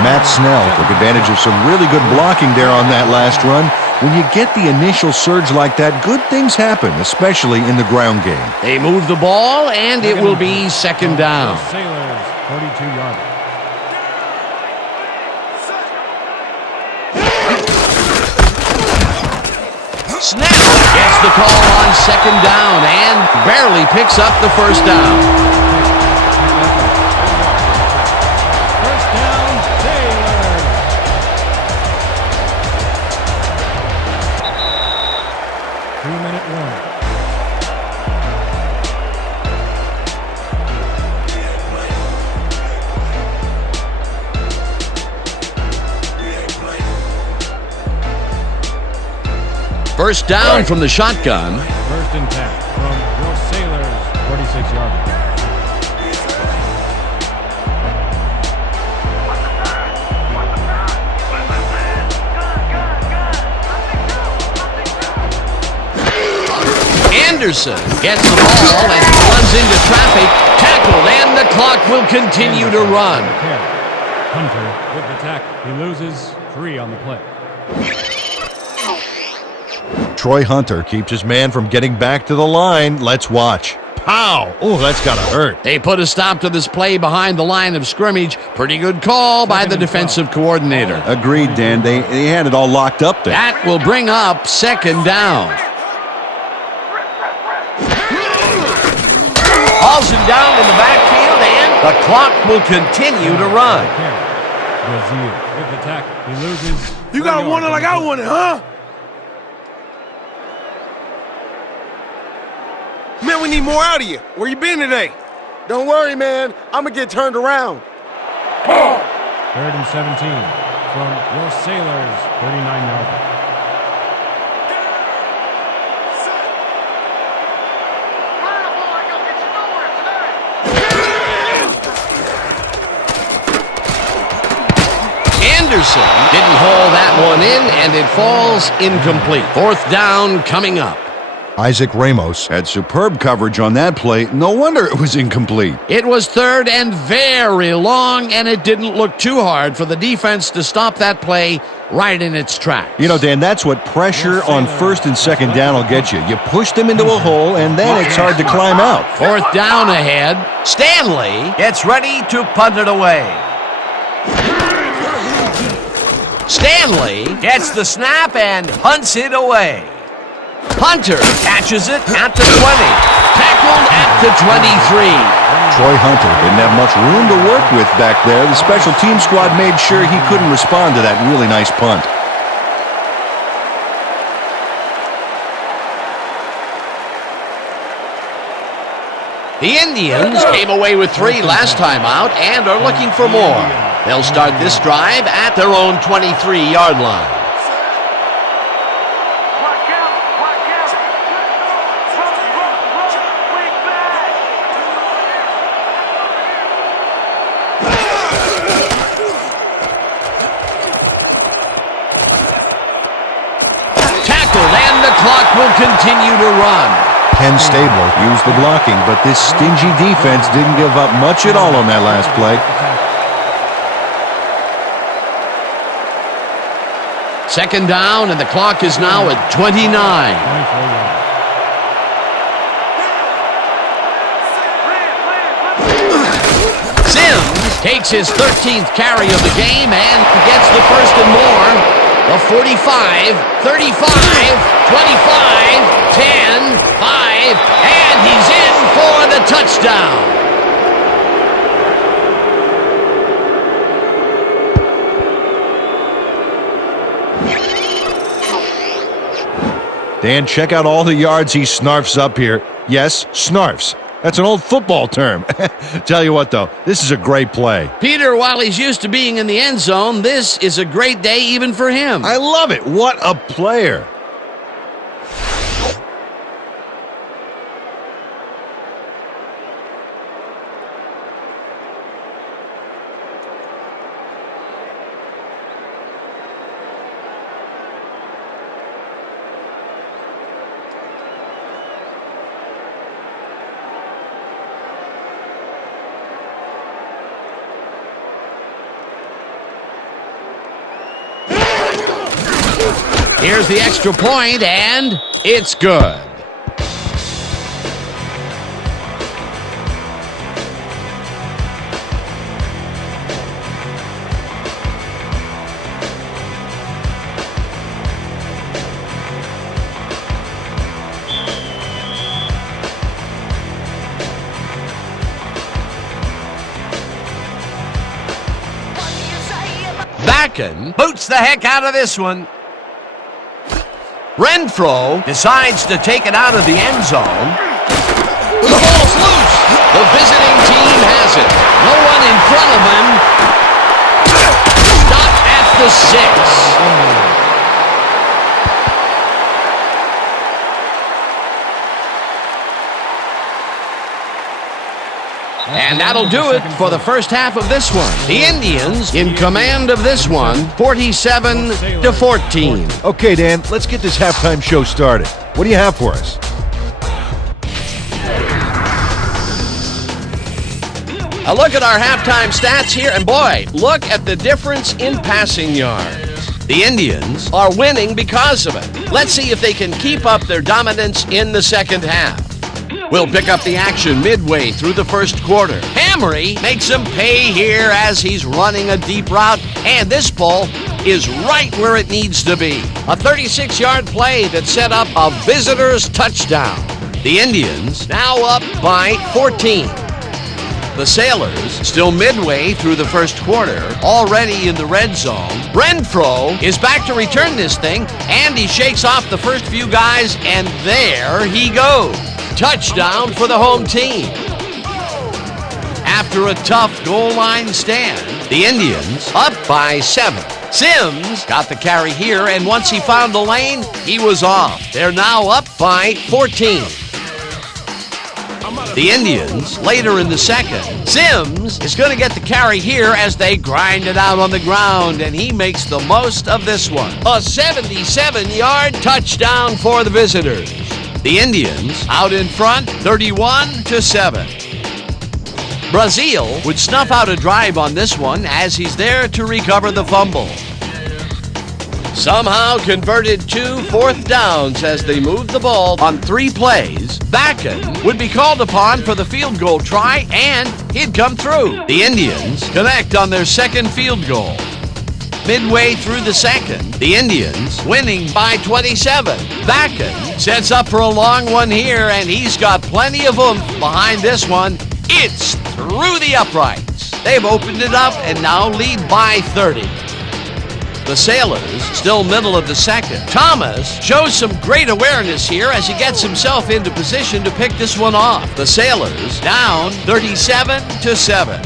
Matt Snell took advantage of some really good blocking there on that last run. When you get the initial surge like that, good things happen, especially in the ground game. They move the ball, and it will be 2nd down. Sailors, 42-yarder. Snell gets the call on 2nd down and barely picks up the 1st down. First down from the shotgun. 1st and 10 from your Sailors, 46-yarder. Anderson gets the ball and runs into traffic. Tackled, and the clock will continue to run. Hunter with the tackle. He loses 3 on the play. Troy Hunter keeps his man from getting back to the line. Let's watch. Pow! Oh, that's got to hurt. They put a stop to this play behind the line of scrimmage. Pretty good call by the defensive coordinator. Agreed, Dan. They had it all locked up there. That will bring up 2nd down. Hauls him down in the backfield, and the clock will continue to run. Brazil with the tackle. He loses. You 4 gotta yards want it on like the I play. want it, huh? Man, we need more out of you. Where you been today? Don't worry, man. I'm gonna get turned around. 3rd and 17 from your Sailors' 39-yard line. Anderson didn't haul that one in, and it falls incomplete. 4th down coming up. Isaac Ramos had superb coverage on that play. No wonder it was incomplete. It was 3rd and very long, and it didn't look too hard for the defense to stop that play right in its tracks. You know, Dan, that's what pressure on 1st and 2nd down will get you. You push them into a hole, and then it's hard to climb out. 4th down ahead. Stanley gets ready to punt it away. Stanley gets the snap and punts it away. Hunter catches it at the 20. Tackled at the 23. Troy Hunter didn't have much room to work with back there. The special team squad made sure he couldn't respond to that really nice punt. The Indians came away with 3 last time out and are looking for more. They'll start this drive at their own 23-yard line. Clock will continue to run. Penn Stabler used the blocking, but this stingy defense didn't give up much at all on that last play. 2nd down, and the clock is now at 29. Sims takes his 13th carry of the game and gets the 1st and more. The 45, 35, 25, 10, 5, and he's in for the touchdown. Dan, check out all the yards he snarfs up here. Yes, snarfs. That's an old football term. Tell you what, though, this is a great play. Peter, while he's used to being in the end zone, this is a great day even for him. I love it. What a player. Here's the extra point, and it's good. Backen boots the heck out of this one. Renfro decides to take it out of the end zone. The ball's loose. The visiting team has it. No one in front of him. Stop at the 6. And that'll do it for the first half of this one. The Indians in command of this one, 47-14. Okay, Dan, let's get this halftime show started. What do you have for us? A look at our halftime stats here, and boy, look at the difference in passing yards. The Indians are winning because of it. Let's see if they can keep up their dominance in the second half. We'll pick up the action midway through the first quarter. Hamry makes him pay here as he's running a deep route, and this ball is right where it needs to be. A 36-yard play that set up a visitor's touchdown. The Indians now up by 14. The Sailors, still midway through the first quarter, already in the red zone. Renfro is back to return this thing, and he shakes off the first few guys, and there he goes. Touchdown for the home team. After a tough goal line stand, the Indians up by 7. Sims got the carry here, and once he found the lane, he was off. They're now up by 14. The Indians, later in the second, Sims is going to get the carry here as they grind it out on the ground, and he makes the most of this one. A 77-yard touchdown for the visitors. The Indians out in front, 31-7. Brazil would snuff out a drive on this one as he's there to recover the fumble. Somehow converted 2 fourth downs as they moved the ball on 3 plays. Bakken would be called upon for the field goal try, and he'd come through. The Indians connect on their second field goal. Midway through the second, the Indians winning by 27. Bakken sets up for a long one here, and he's got plenty of oomph behind this one. It's through the uprights. They've opened it up and now lead by 30. The Sailors, still middle of the second. Thomas shows some great awareness here as he gets himself into position to pick this one off. The Sailors down 37-7.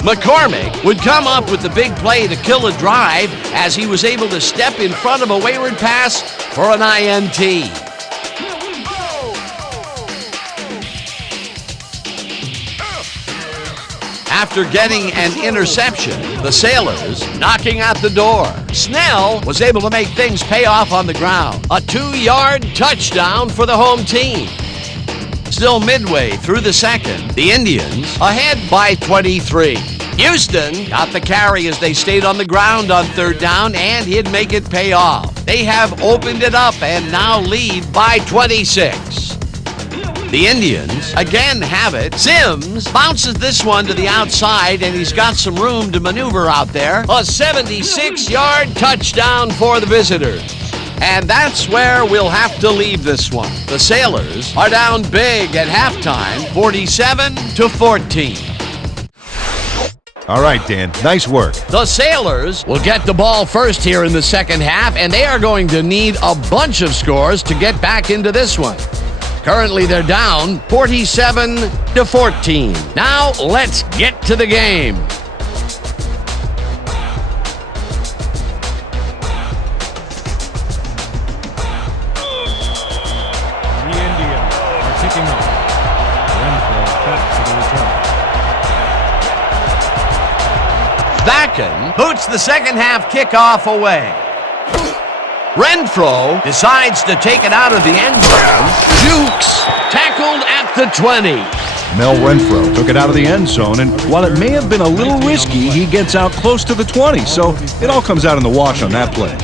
McCormick would come up with the big play to kill a drive as he was able to step in front of a wayward pass for an INT. After getting an interception, the Sailors knocking at the door. Snell was able to make things pay off on the ground. A 2-yard touchdown for the home team. Still midway through the second, the Indians ahead by 23. Houston got the carry as they stayed on the ground on third down, and he'd make it pay off. They have opened it up and now lead by 26. The Indians again have it. Sims bounces this one to the outside, and he's got some room to maneuver out there. A 76-yard touchdown for the visitors. And that's where we'll have to leave this one. The Sailors are down big at halftime, 47-14. All right, Dan, nice work. The Sailors will get the ball first here in the second half, and they are going to need a bunch of scores to get back into this one. Currently, they're down 47-14. Now, let's get to the game. The Indians are kicking off. Renfro back to the return. Bakken boots the second half kickoff away. Renfro decides to take it out of the end zone. Jukes tackled at the 20. Mel Renfro took it out of the end zone, and while it may have been a little risky, he gets out close to the 20, so it all comes out in the wash on that play.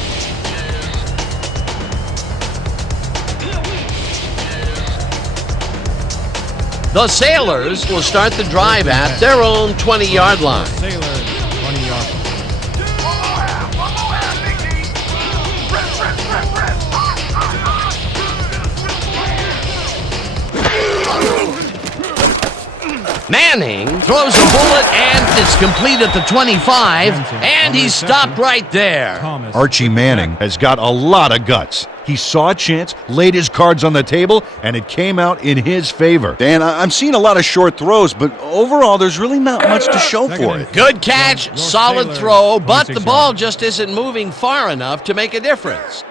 The Sailors will start the drive at their own 20-yard line. Sailors, 20-yard line. Manning throws a bullet, and it's complete at the 25, and he's stopped right there. Archie Manning has got a lot of guts. He saw a chance, laid his cards on the table, and it came out in his favor. Dan, I'm seeing a lot of short throws, but overall, there's really not much to show for it. Good catch, solid throw, but the ball just isn't moving far enough to make a difference.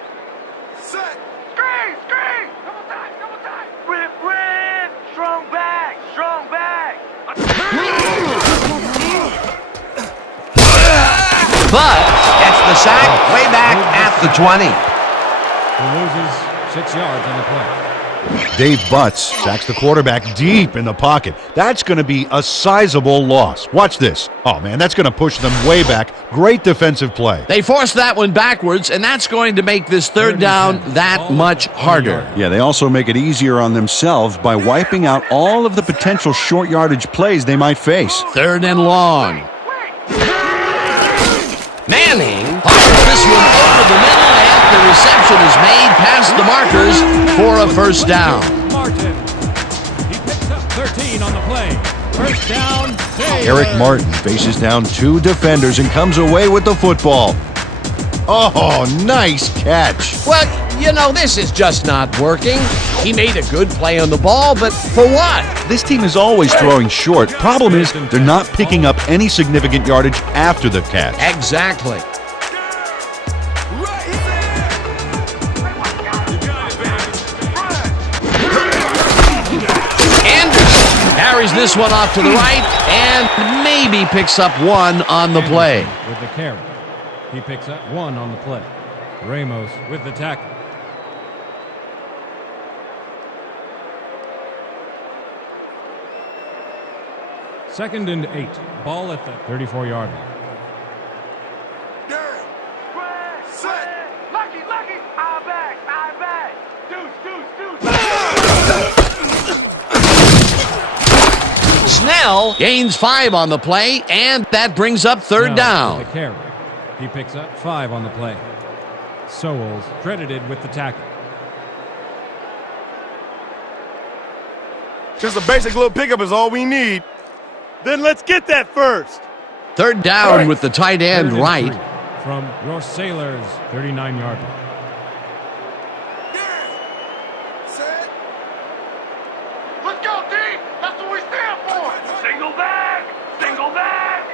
But gets the sack way back at the 20. He loses 6 yards on the play. Dave Butts sacks the quarterback deep in the pocket. That's going to be a sizable loss. Watch this. Oh, man, that's going to push them way back. Great defensive play. They force that one backwards, and that's going to make this third down that much harder. Yeah, they also make it easier on themselves by wiping out all of the potential short yardage plays they might face. Third and long. Manning fires this one over the middle, and the reception is made past the markers for a first down. Martin. He picks up 13 on the play. First down, Sailors. Eric Martin faces down 2 defenders and comes away with the football. Oh, nice catch. Well, you know, this is just not working. He made a good play on the ball, but for what? This team is always throwing short. Problem is, they're not picking up any significant yardage after the catch. Exactly. Anderson carries this one off to the right and maybe picks up 1 on the play. With the carry. He picks up 1 on the play. Ramos with the tackle. Second and 8. Ball at the 34-yard line. Snell gains 5 on the play, and that brings up third down. With the carry. He picks up 5 on the play. Sowles credited with the tackle. Just a basic little pickup is all we need. Then let's get that first. Third down with the tight end 3rd and right. 3 from your Sailors' 39-yard line. Let's go, D. That's what we stand for. Single back. Single back.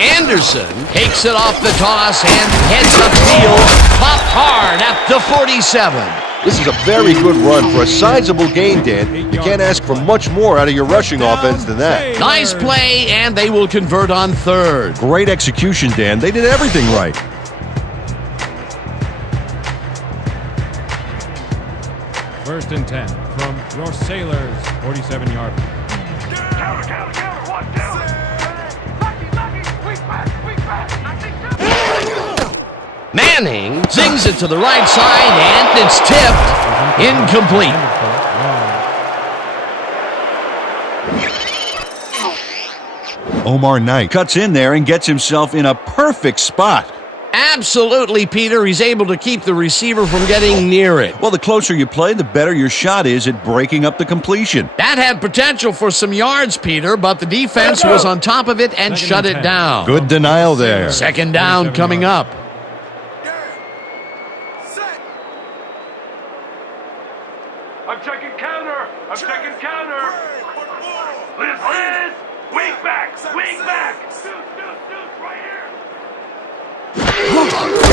Anderson takes it off the toss and heads upfield. Popped hard at the 47. This is a very good run for a sizable gain, Dan. You can't ask for much more out of your rushing offense than that. Nice play, and they will convert on third. Great execution, Dan. They did everything right. First and 10 from your Sailors' 47-yard line. Counter, counter, counter. One down. Lucky. Weak back. I think so. Manning zings it to the right side, and it's tipped. Incomplete. Omar Knight cuts in there and gets himself in a perfect spot. Absolutely, Peter. He's able to keep the receiver from getting near it. Well, the closer you play, the better your shot is at breaking up the completion. That had potential for some yards, Peter, but the defense was on top of it and shut it down. Good denial there. Second down coming up. I'm checking counter. Liz. Wing back. Right here.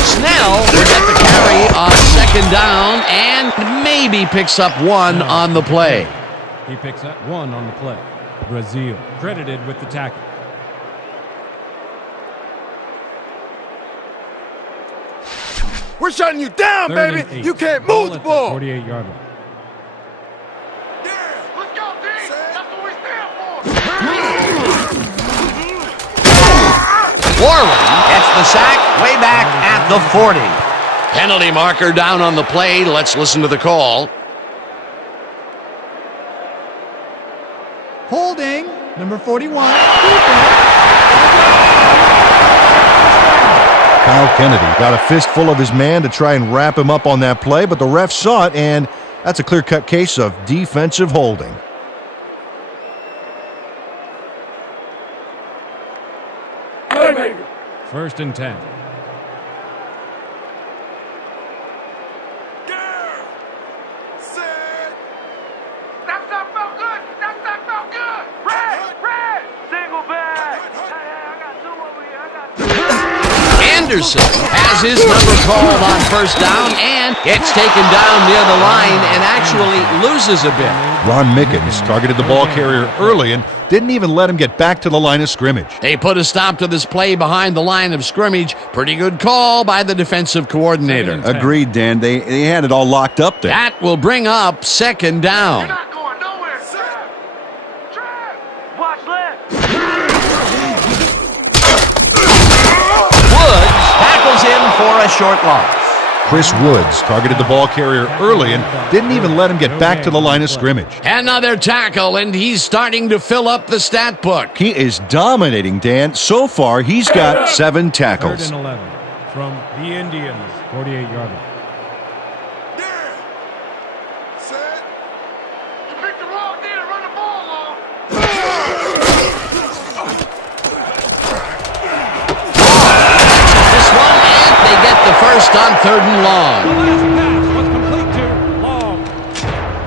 Snell will get the carry on second down and maybe picks up 1 on the play. He picks up 1 on the play. Brazil credited with the tackle. We're shutting you down, 3rd baby. and 8. You can't move the at ball. 48-yard line. Let's go, D. That's what we stand for. Warren gets the sack way back at the 40. Penalty marker down on the play. Let's listen to the call. Holding, number 41. Defense. Kyle Kennedy got a fistful of his man to try and wrap him up on that play, but the ref saw it, and that's a clear-cut case of defensive holding. First and 10. That felt good. Red. Single back. I got 2 over here. Anderson has his number called on first down and gets taken down near the line and actually loses a bit. Ron Mickens targeted the ball carrier early and didn't even let him get back to the line of scrimmage. They put a stop to this play behind the line of scrimmage. Pretty good call by the defensive coordinator. Agreed, Dan. They had it all locked up there. That will bring up second down. Not going nowhere. Trap. Watch left. Woods tackles him for a short loss. Chris Woods targeted the ball carrier early and didn't even let him get back to the line of scrimmage. Another tackle, and he's starting to fill up the stat book. He is dominating, Dan. So far, he's got 7 tackles. 3rd and 11 from the Indians, 48-yard line. Set. You picked the wrong day to run the ball on. first on 3rd and long. The last pass was complete to Long.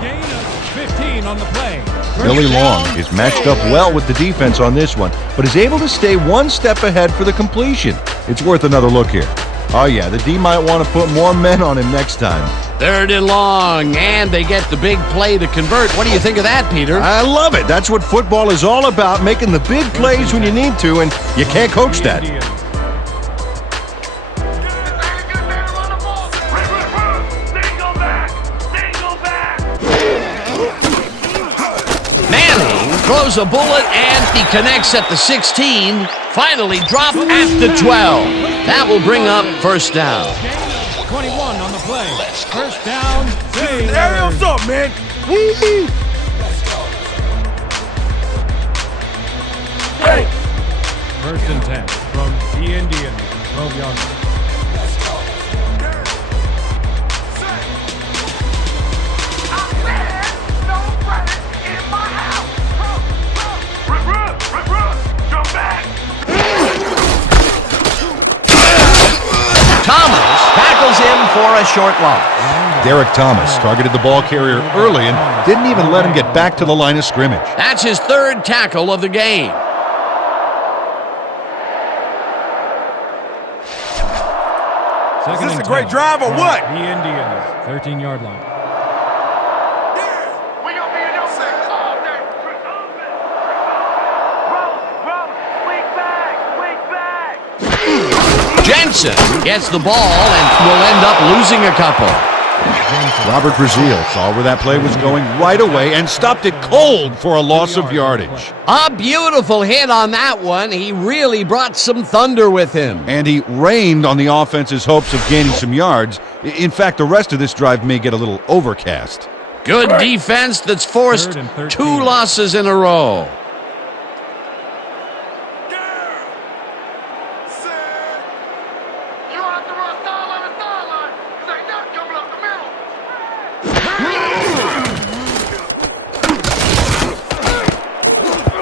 Gain of 15 on the play. Billy Long is matched up well with the defense on this one, but is able to stay one step ahead for the completion. It's worth another look here. Oh yeah, the D might want to put more men on him next time. 3rd and long, and they get the big play to convert. What do you think of that, Peter? I love it. That's what football is all about, making the big plays when you need to, and you can't coach that. Manning throws a bullet, and he connects at the 16. Finally drop at the 12. That will bring up 1st down. 21 on the play. 1st down. Ariel's up, man. Woo-hoo. Hey. 1st and 10 from the Indians. 12 yards. Thomas tackles him for a short loss. Derek Thomas targeted the ball carrier early and didn't even let him get back to the line of scrimmage. That's his 3rd tackle of the game. Is this a great drive or what? The Indians. 13-yard line. Jensen gets the ball and will end up losing a couple. Robert Brazil saw where that play was going right away and stopped it cold for a loss of yardage. A beautiful hit on that one. He really brought some thunder with him. And he rained on the offense's hopes of gaining some yards. In fact, the rest of this drive may get a little overcast. Good defense that's forced 3rd and 13. 2 losses in a row.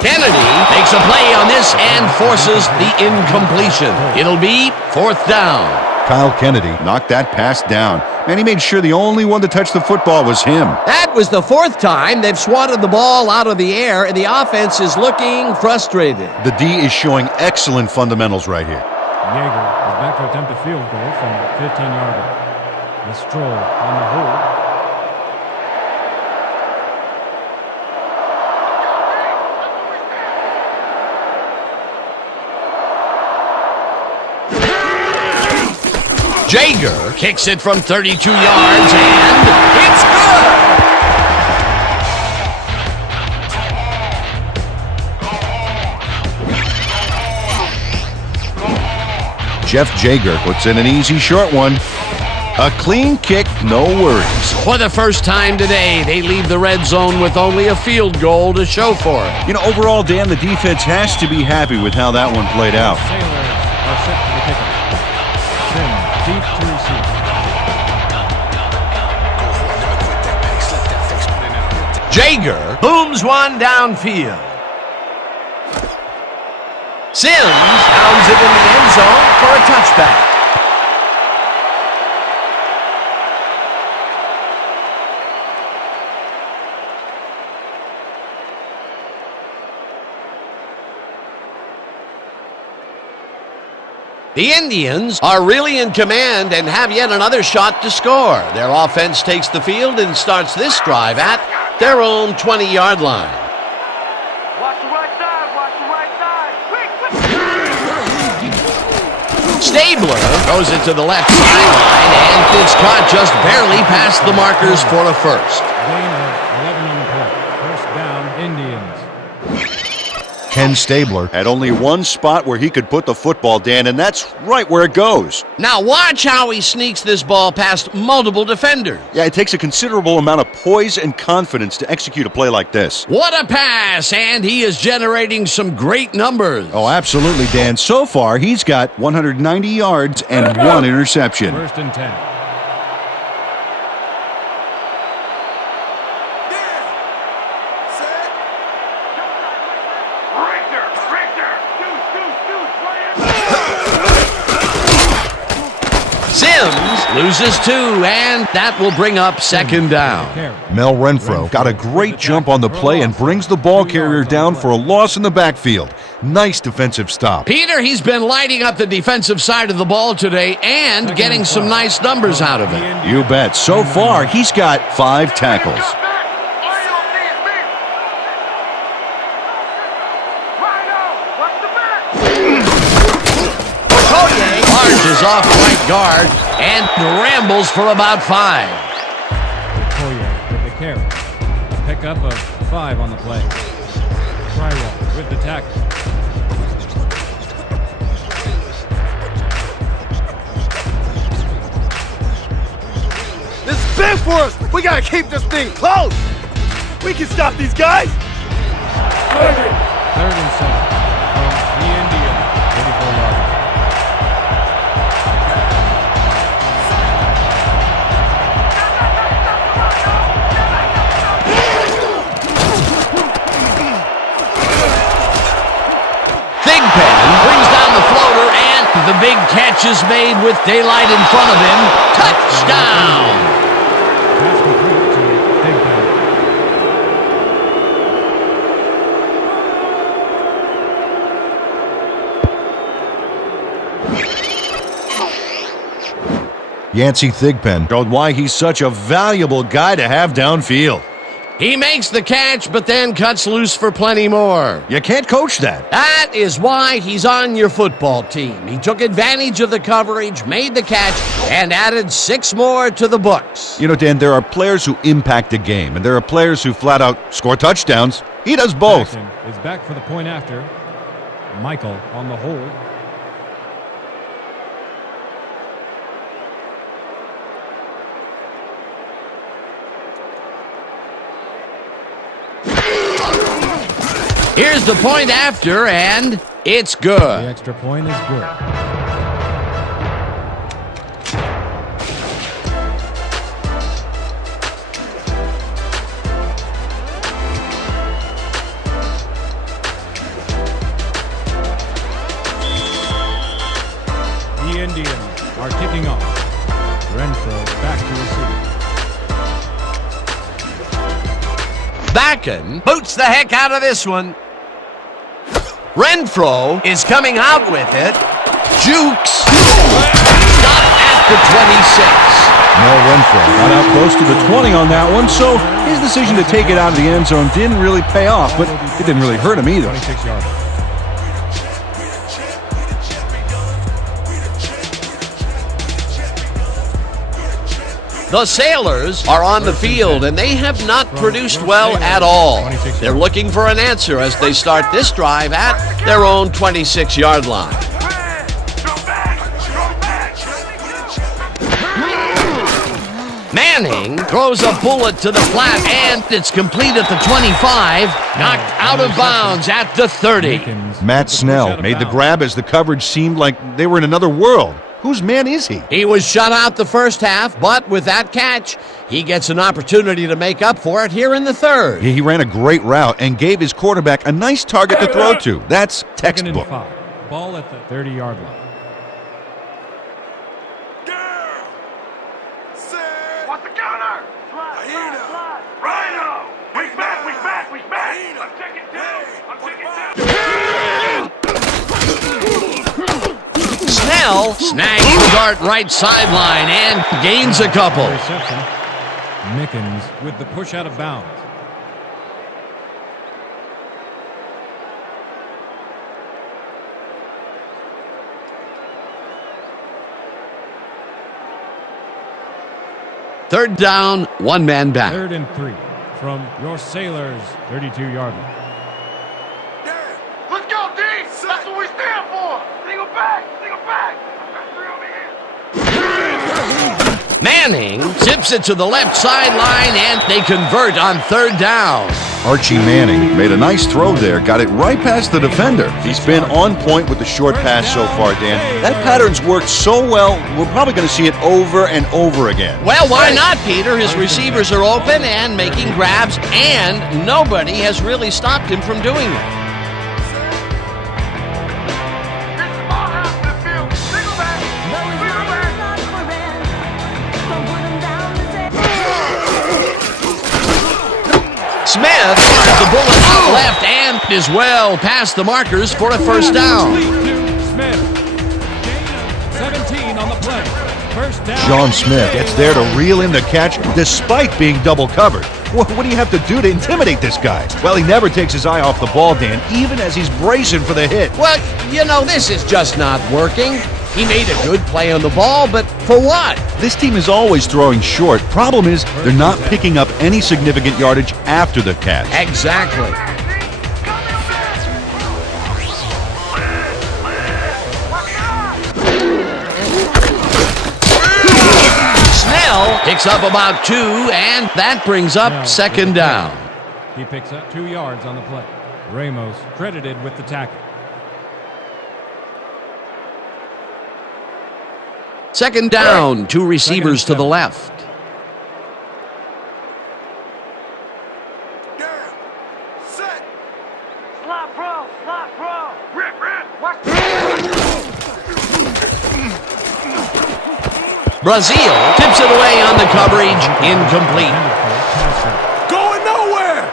Kennedy makes a play on this and forces the incompletion. It'll be 4th down. Kyle Kennedy knocked that pass down, and he made sure the only one to touch the football was him. That was the 4th time they've swatted the ball out of the air, and the offense is looking frustrated. The D is showing excellent fundamentals right here. Yeager is back to attempt a field goal from the 15-yard line. The Stroll on the hold. Jaeger kicks it from 32 yards, and it's good! Jeff Jaeger puts in an easy short one. A clean kick, no worries. For the first time today, they leave the red zone with only a field goal to show for it. You know, overall, Dan, the defense has to be happy with how that one played out. Sailors are set for the kickoff. Deep to receive. Jaeger booms one downfield. Sims pounds it in the end zone for a touchback. The Indians are really in command and have yet another shot to score. Their offense takes the field and starts this drive at their own 20-yard line. Watch the right side, watch the right side. Stabler throws it to the left sideline, and it's caught just barely past the markers for a first. Gain of 11 on the play. 1st down, Indians. Ken Stabler had only one spot where he could put the football, Dan, and that's right where it goes. Now watch how he sneaks this ball past multiple defenders. Yeah, it takes a considerable amount of poise and confidence to execute a play like this. What a pass, and he is generating some great numbers. Oh, absolutely, Dan. So far, he's got 190 yards and 1 interception. 1st and 10. Sims Sims loses 2, and that will bring up second down. Mel Renfro got a great jump on the play and brings the ball carrier down for a loss in the backfield. Nice defensive stop. Peter, he's been lighting up the defensive side of the ball today and getting some nice numbers out of it. You bet. So far, he's got 5 tackles. Larges off right guard and rambles for about 5. Okoye with the carry. Pickup of 5 on the play. Tyrell with the tackle. This is big for us. We gotta keep this thing close. We can stop these guys. 3rd and 7 from the Indian 34-yard line. Brings down the floater, and the big catch is made with daylight in front of him. Touchdown! Pass complete to Thigpen. Yancey Thigpen Showed why he's such a valuable guy to have downfield. He makes the catch, but then cuts loose for plenty more. You can't coach that. That is why he's on your football team. He took advantage of the coverage, made the catch, and added 6 more to the books. You know, Dan, there are players who impact a game, and there are players who flat out score touchdowns. He does both. Jackson is back for the point after. Michael on the hold. Here's the point after, and it's good. The extra point is good. The Indians are kicking off. Renfro back to receive. Backen boots the heck out of this one. Renfro is coming out with it. Jukes. Stop at the 26. Mel Renfro Got out close to the 20 on that one, so his decision to take it out of the end zone didn't really pay off, but it didn't really hurt him either. 26-yard. The Sailors are on the field, and they have not produced well at all. They're looking for an answer as they start this drive at their own 26-yard line. Manning throws a bullet to the flat, and it's complete at the 25, knocked out of bounds at the 30. Matt Snell made the grab as the coverage seemed like they were in another world. Whose man is he? He was shut out the first half, but with that catch, he gets an opportunity to make up for it here in the third. He ran a great route and gave his quarterback a nice target to throw to. That's 2nd and textbook. 5. Ball at the 30-yard line. What's the counter? Rhino! We back! I'm taking 2! Snell snags the dart right sideline and gains a couple. Reception. Mickens with the push out of bounds. Third down, 1 man back. 3rd and 3 from your Sailors' 32-yard line. Let's go, D! That's what we stand for! Single back! Manning zips it to the left sideline, and they convert on 3rd down. Archie Manning made a nice throw there, got it right past the defender. He's been on point with the short pass so far, Dan. That pattern's worked so well, we're probably going to see it over and over again. Well, why not, Peter? His receivers are open and making grabs, and nobody has really stopped him from doing it. Smith fires the bullet out left and is well past the markers for a first down. Smith. Gain of 17 on the play. First down. John Smith gets there to reel in the catch despite being double covered. What do you have to do to intimidate this guy? Well, he never takes his eye off the ball, Dan, even as he's bracing for the hit. Well, this is just not working. He made a good play on the ball, but for what? This team is always throwing short. Problem is, they're not picking up any significant yardage after the catch. Exactly. Snell picks up about 2, and that brings up second down. He picks up 2 yards on the play. Ramos credited with the tackle. Second down, 2 receivers to the left. Set. Slot pro. Rip. Brazil tips it away on the coverage, incomplete. Going nowhere.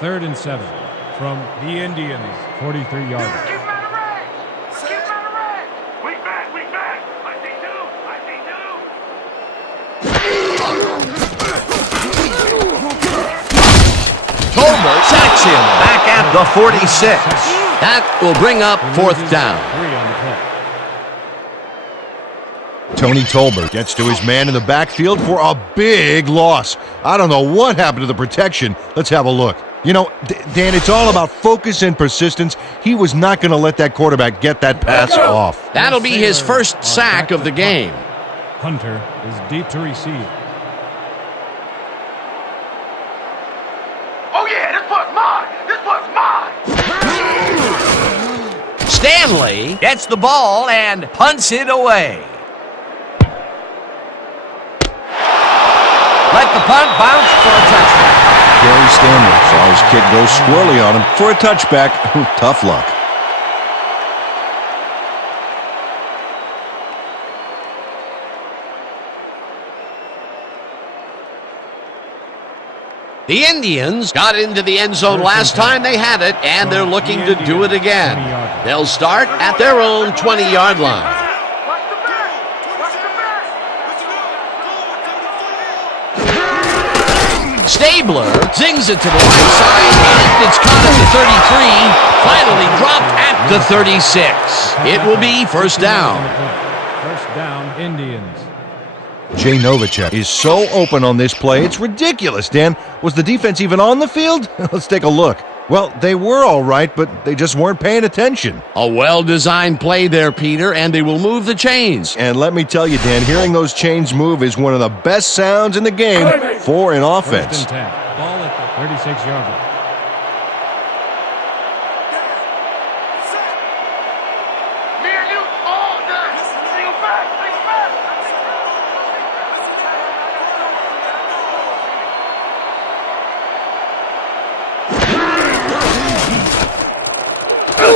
Third and 7 from the Indians. 43 yards. Keep out of range. We back. I see two. Tolbert sacks him back at the 46. That will bring up fourth down. 3 on the play. Tony Tolbert gets to his man in the backfield for a big loss. I don't know what happened to the protection. Let's have a look. Dan, it's all about focus and persistence. He was not going to let that quarterback get that pass off. That'll be his first sack of the game. Hunter is deep to receive. Oh yeah, this one's mine. Stanley gets the ball and punts it away. Let the punt bounce for a touchdown. Gary Stanley saw his kid go squirrely on him for a touchback. Tough luck. The Indians got into the end zone last time they had it, and they're looking to do it again. They'll start at their own 20-yard line. Watch the back. Stabler zings it to the right side, and it's caught at the 33, finally dropped at the 36. It will be first down. First down, Indians. Jay Novacek is so open on this play, it's ridiculous, Dan. Was the defense even on the field? Let's take a look. Well, they were all right, but they just weren't paying attention. A well-designed play there, Peter, and they will move the chains. And let me tell you, Dan, hearing those chains move is one of the best sounds in the game for an offense. First and 10. Ball at the 36-yard line. Me and you all day. Single back.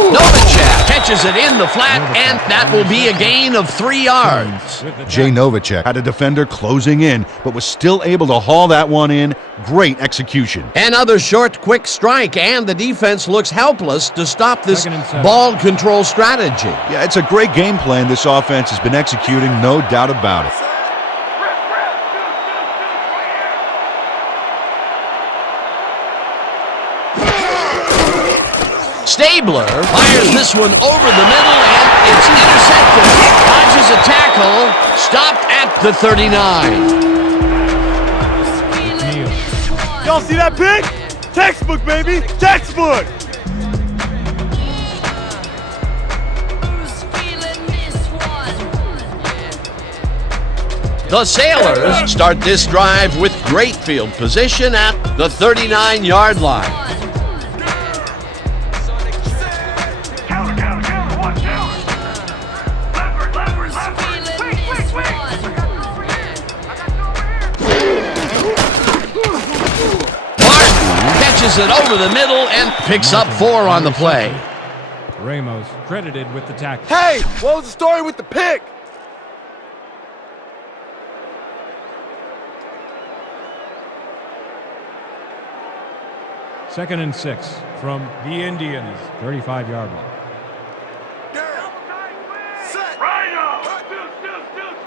Novacek catches it in the flat, and that will be a gain of 3 yards. Jay Novacek had a defender closing in, but was still able to haul that one in. Great execution. Another short, quick strike, and the defense looks helpless to stop this Second and 7. ball control strategy. Yeah, it's a great game plan this offense has been executing, no doubt about it. Stabler fires this one over the middle, and it's intercepted. Dodges a tackle, stopped at the 39. Y'all see that pick? Textbook, baby. Textbook. The Sailors start this drive with great field position at the 39-yard line. tosses it over the middle and picks up 4 on the play. Ramos credited with the tackle. Hey, what was the story with the pick? Second and 6 from the Indians. 35-yard line. Right up! Deuce,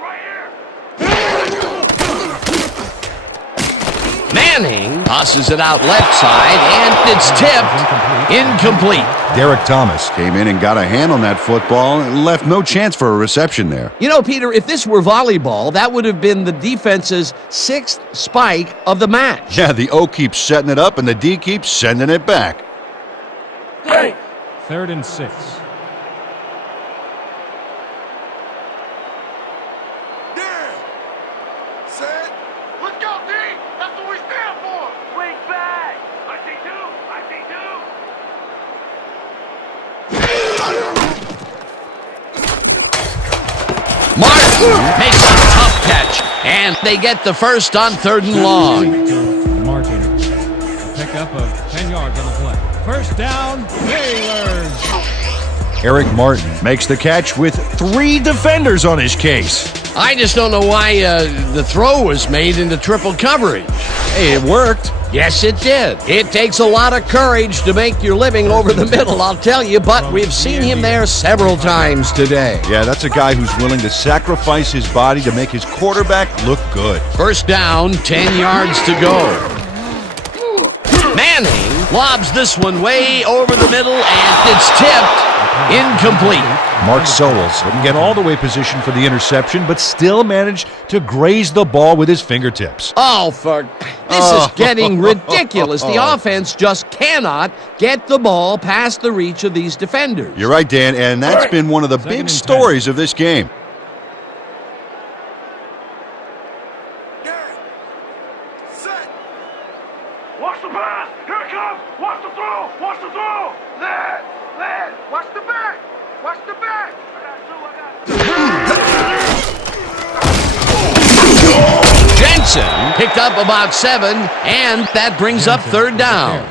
right here! Manning tosses it out left side, and it's tipped. Incomplete. Derek Thomas came in and got a hand on that football and left no chance for a reception there. You know, Peter, if this were volleyball, that would have been the defense's 6th spike of the match. Yeah, the O keeps setting it up and the D keeps sending it back. Hey! Third and 6. Set. Let's go, D! That's what we stand for! Swing back! I see two! Martin makes a tough catch, and they get the first on 3rd and long. Martin, a pickup of 10 yards on the play. First down, Baylor. Eric Martin makes the catch with 3 defenders on his case. I just don't know why the throw was made into triple coverage. Hey, it worked. Yes, it did. It takes a lot of courage to make your living over the middle, I'll tell you, but we've seen him there several times today. Yeah, that's a guy who's willing to sacrifice his body to make his quarterback look good. First down, 10 yards to go. Manning lobs this one way over the middle, and it's tipped. Incomplete. Mark Sowles didn't get all the way positioned for the interception, but still managed to graze the ball with his fingertips. Oh, this is getting ridiculous. The offense just cannot get the ball past the reach of these defenders. You're right, Dan, and that's been one of the big stories of this game. Set. Watch the pass! Here it comes! Watch the throw! Watch the throw! Led! Watch the back! Watch the back! Jensen picked up about 7, and that brings up 3rd down.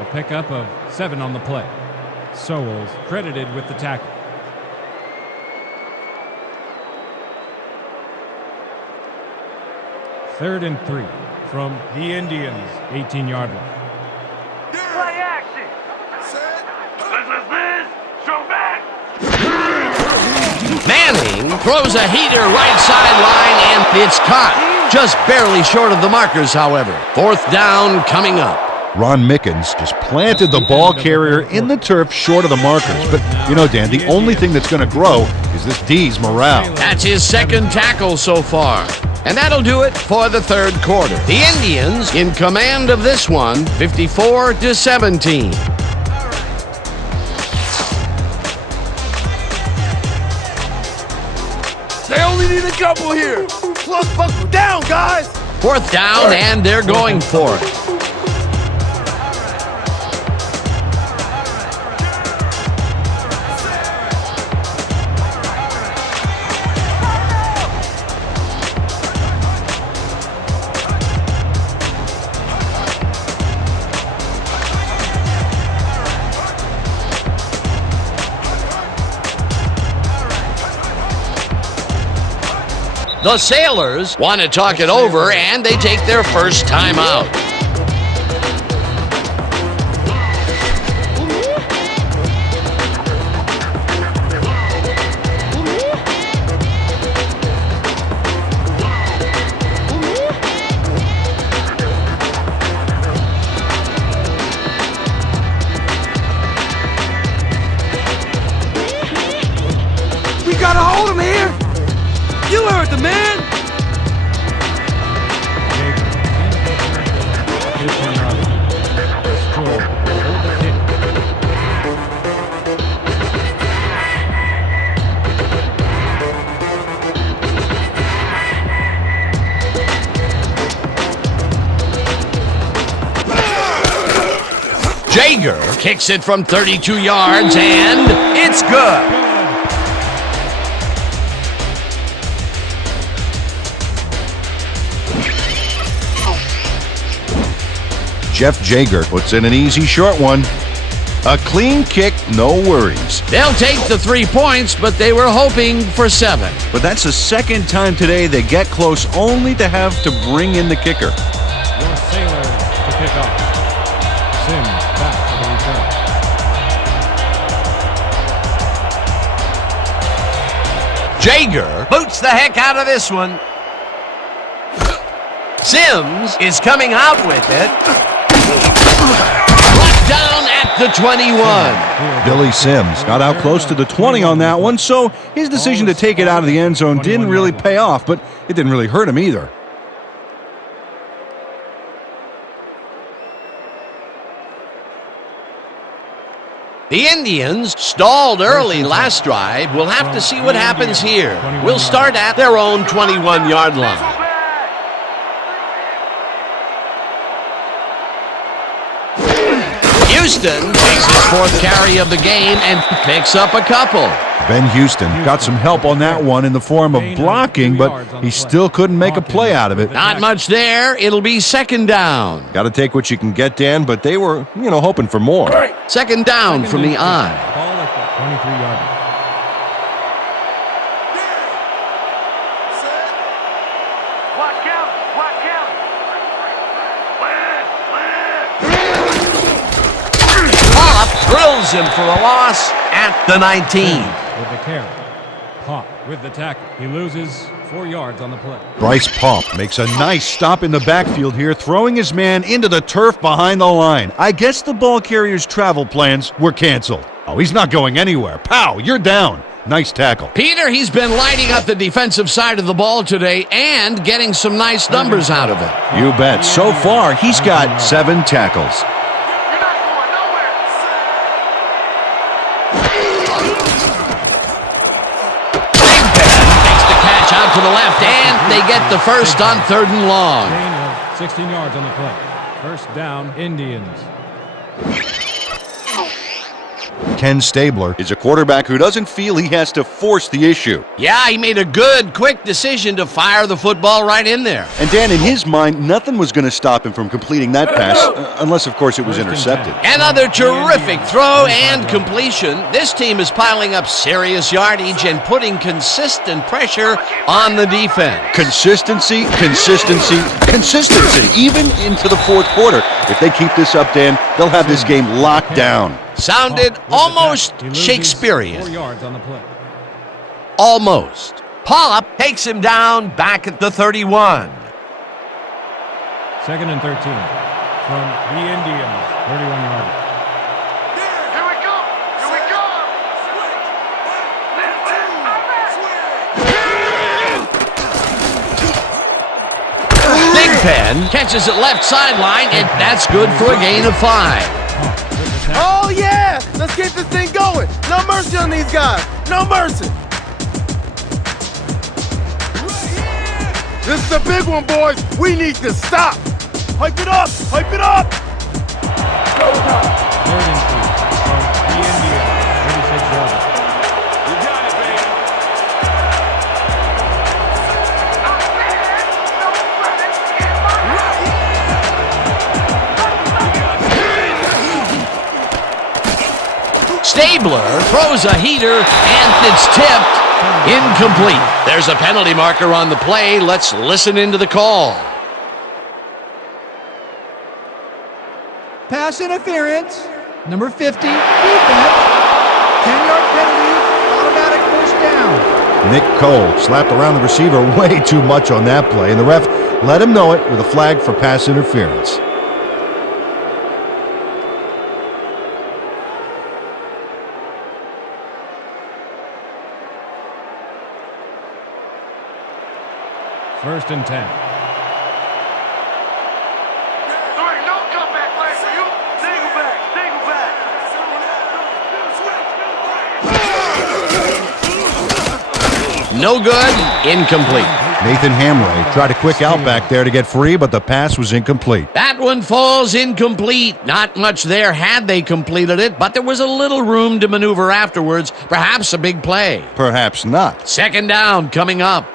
A pickup of 7 on the play. Sowles credited with the tackle. Third and 3 from the Indians. 18-yard line. Play action! Set. Liz! Show back! Manning throws a heater right sideline, and it's caught. Just barely short of the markers, however. 4th down coming up. Ron Mickens just planted the ball carrier in the turf short of the markers. But, you know, Dan, the only thing that's going to grow is this D's morale. That's his 2nd tackle so far. And that'll do it for the 3rd quarter. The Indians in command of this one, 54-17. They only need a couple here. Plus, buckle down, guys. 4th down, and they're going for it. The Sailors want to talk it over, and they take their first time out. We gotta hold him here. You heard the man. Jaeger kicks it from 32 yards, and it's good. Jeff Jager puts in an easy short one. A clean kick, no worries. They'll take the 3 points, but they were hoping for 7. But that's the second time today they get close only to have to bring in the kicker. Your Sailors to kick off. Sims back for the return. Jager boots the heck out of this one. Sims is coming out with it. Brought down at the 21. Billy Sims got out close to the 20 on that one, so his decision to take it out of the end zone didn't really pay off, but it didn't really hurt him either. The Indians stalled early last drive. We'll have to see what happens here. We'll start at their own 21-yard line. Houston takes his 4th carry of the game and picks up a couple. Ben Houston got some help on that one in the form of blocking, but he still couldn't make a play out of it. Not much there. It'll be 2nd down. Got to take what you can get, Dan, but they were, hoping for more. 2nd down from the I. Ball at the 23-yard line. Watch out! Watch out! Pop drills him for a loss at the 19. With the carry. Pop with the tackle. He loses 4 yards on the play. Bryce Pop makes a nice stop in the backfield here, throwing his man into the turf behind the line. I guess the ball carrier's travel plans were canceled. Oh, he's not going anywhere. Pow, you're down. Nice tackle. Peter, he's been lighting up the defensive side of the ball today and getting some nice numbers out of it. You bet. So far, he's got 7 tackles. You're not going nowhere! Big Ben makes the catch out to the left, and they get the first on 3rd and long. Gain of 16 yards on the play. First down, Indians. Ken Stabler is a quarterback who doesn't feel he has to force the issue. Yeah, he made a good, quick decision to fire the football right in there. And Dan, in his mind, nothing was going to stop him from completing that pass, unless, of course, it was intercepted. Another terrific throw and completion. This team is piling up serious yardage and putting consistent pressure on the defense. Consistency, consistency, consistency, even into the 4th quarter. If they keep this up, Dan, they'll have this game locked down. Sounded almost Shakespearean. 4 yards on the play. Almost. Pop takes him down back at the 31. 2nd and 13 from the Indians. 31-yard. Here we go! Here we go! Big Ben catches it left sideline, and that's good for a gain of 5. Oh, yeah! Let's get this thing going. No mercy on these guys. No mercy. This is a big one, boys. We need to stop. Hype it up. Hype it up. 3rd and 3 from the Indians. 36 yards. You got it, baby. Stabler throws a heater, and it's tipped. Incomplete. There's a penalty marker on the play. Let's listen into the call. Pass interference. Number 50. Defense. 10-yard penalty. Automatic first down. Nick Cole slapped around the receiver way too much on that play, and the ref let him know it with a flag for pass interference. First and 10. There ain't no comeback plan for you. Single back. Single back. No good. Incomplete. Nathan Hamray tried a quick out back there to get free, but the pass was incomplete. That one falls incomplete. Not much there had they completed it, but there was a little room to maneuver afterwards. Perhaps a big play. Perhaps not. 2nd down coming up.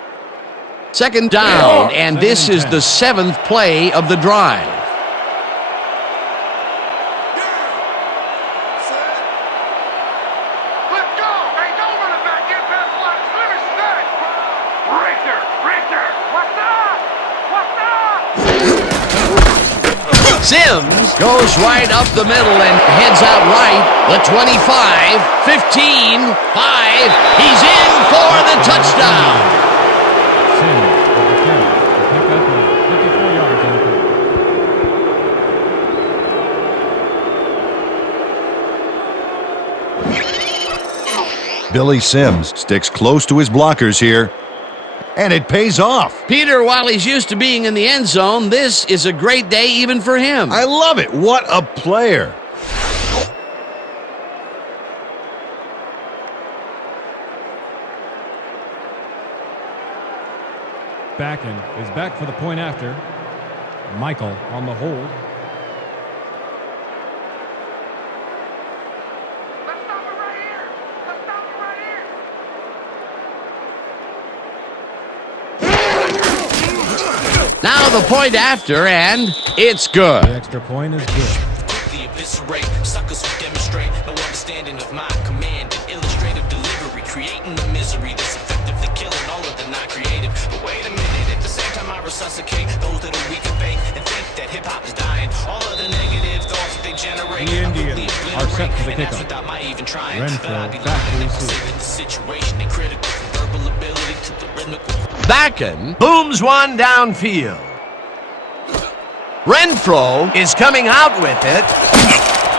2nd down, and this is the 7th play of the drive. Sims goes right up the middle and heads out right. The 25, 15, 5. He's in for the touchdown. Sims with the carry. A pickup of 54 yards on the play. Billy Sims sticks close to his blockers here, and it pays off. Peter, while he's used to being in the end zone, this is a great day even for him. I love it. What a player. Backen is back for the point after. Michael on the hold. Let's stop it right here. Let's stop it right here. Now the point after, and it's good. The extra point is good. The eviscerate, suckers who demonstrate no understanding of my command and illustrative delivery, creating the misery that's effectively killing all of the not creative. But wait a minute, at the same time I resuscitate those that are weak and fake and think that hip-hop is dying. All of the negative thoughts that they generate, The Indians are set for the and that's kickoff. without my even trying. Renfro But I'd be back lying to if I receive. say that the situation ain't critical from verbal ability to the rhythmical. Backen booms one downfield. Renfro is coming out with it.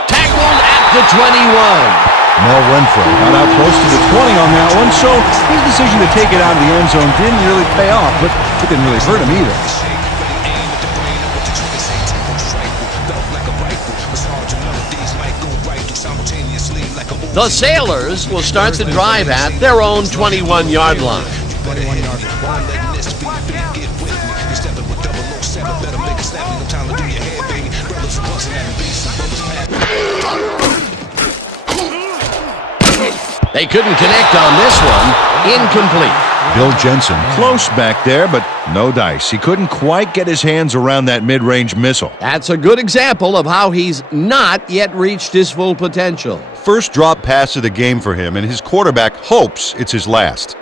Tackled at the 21. Mel Renfro got out close to the 20 on that one, so his decision to take it out of the end zone didn't really pay off, but it didn't really hurt him either. The Sailors will start the drive at their own 21-yard line. 21-yard line. They couldn't connect on this one. Incomplete. Bill Jensen close back there, but no dice. He couldn't quite get his hands around that mid-range missile. That's a good example of how he's not yet reached his full potential. First drop pass of the game for him, and his quarterback hopes it's his last.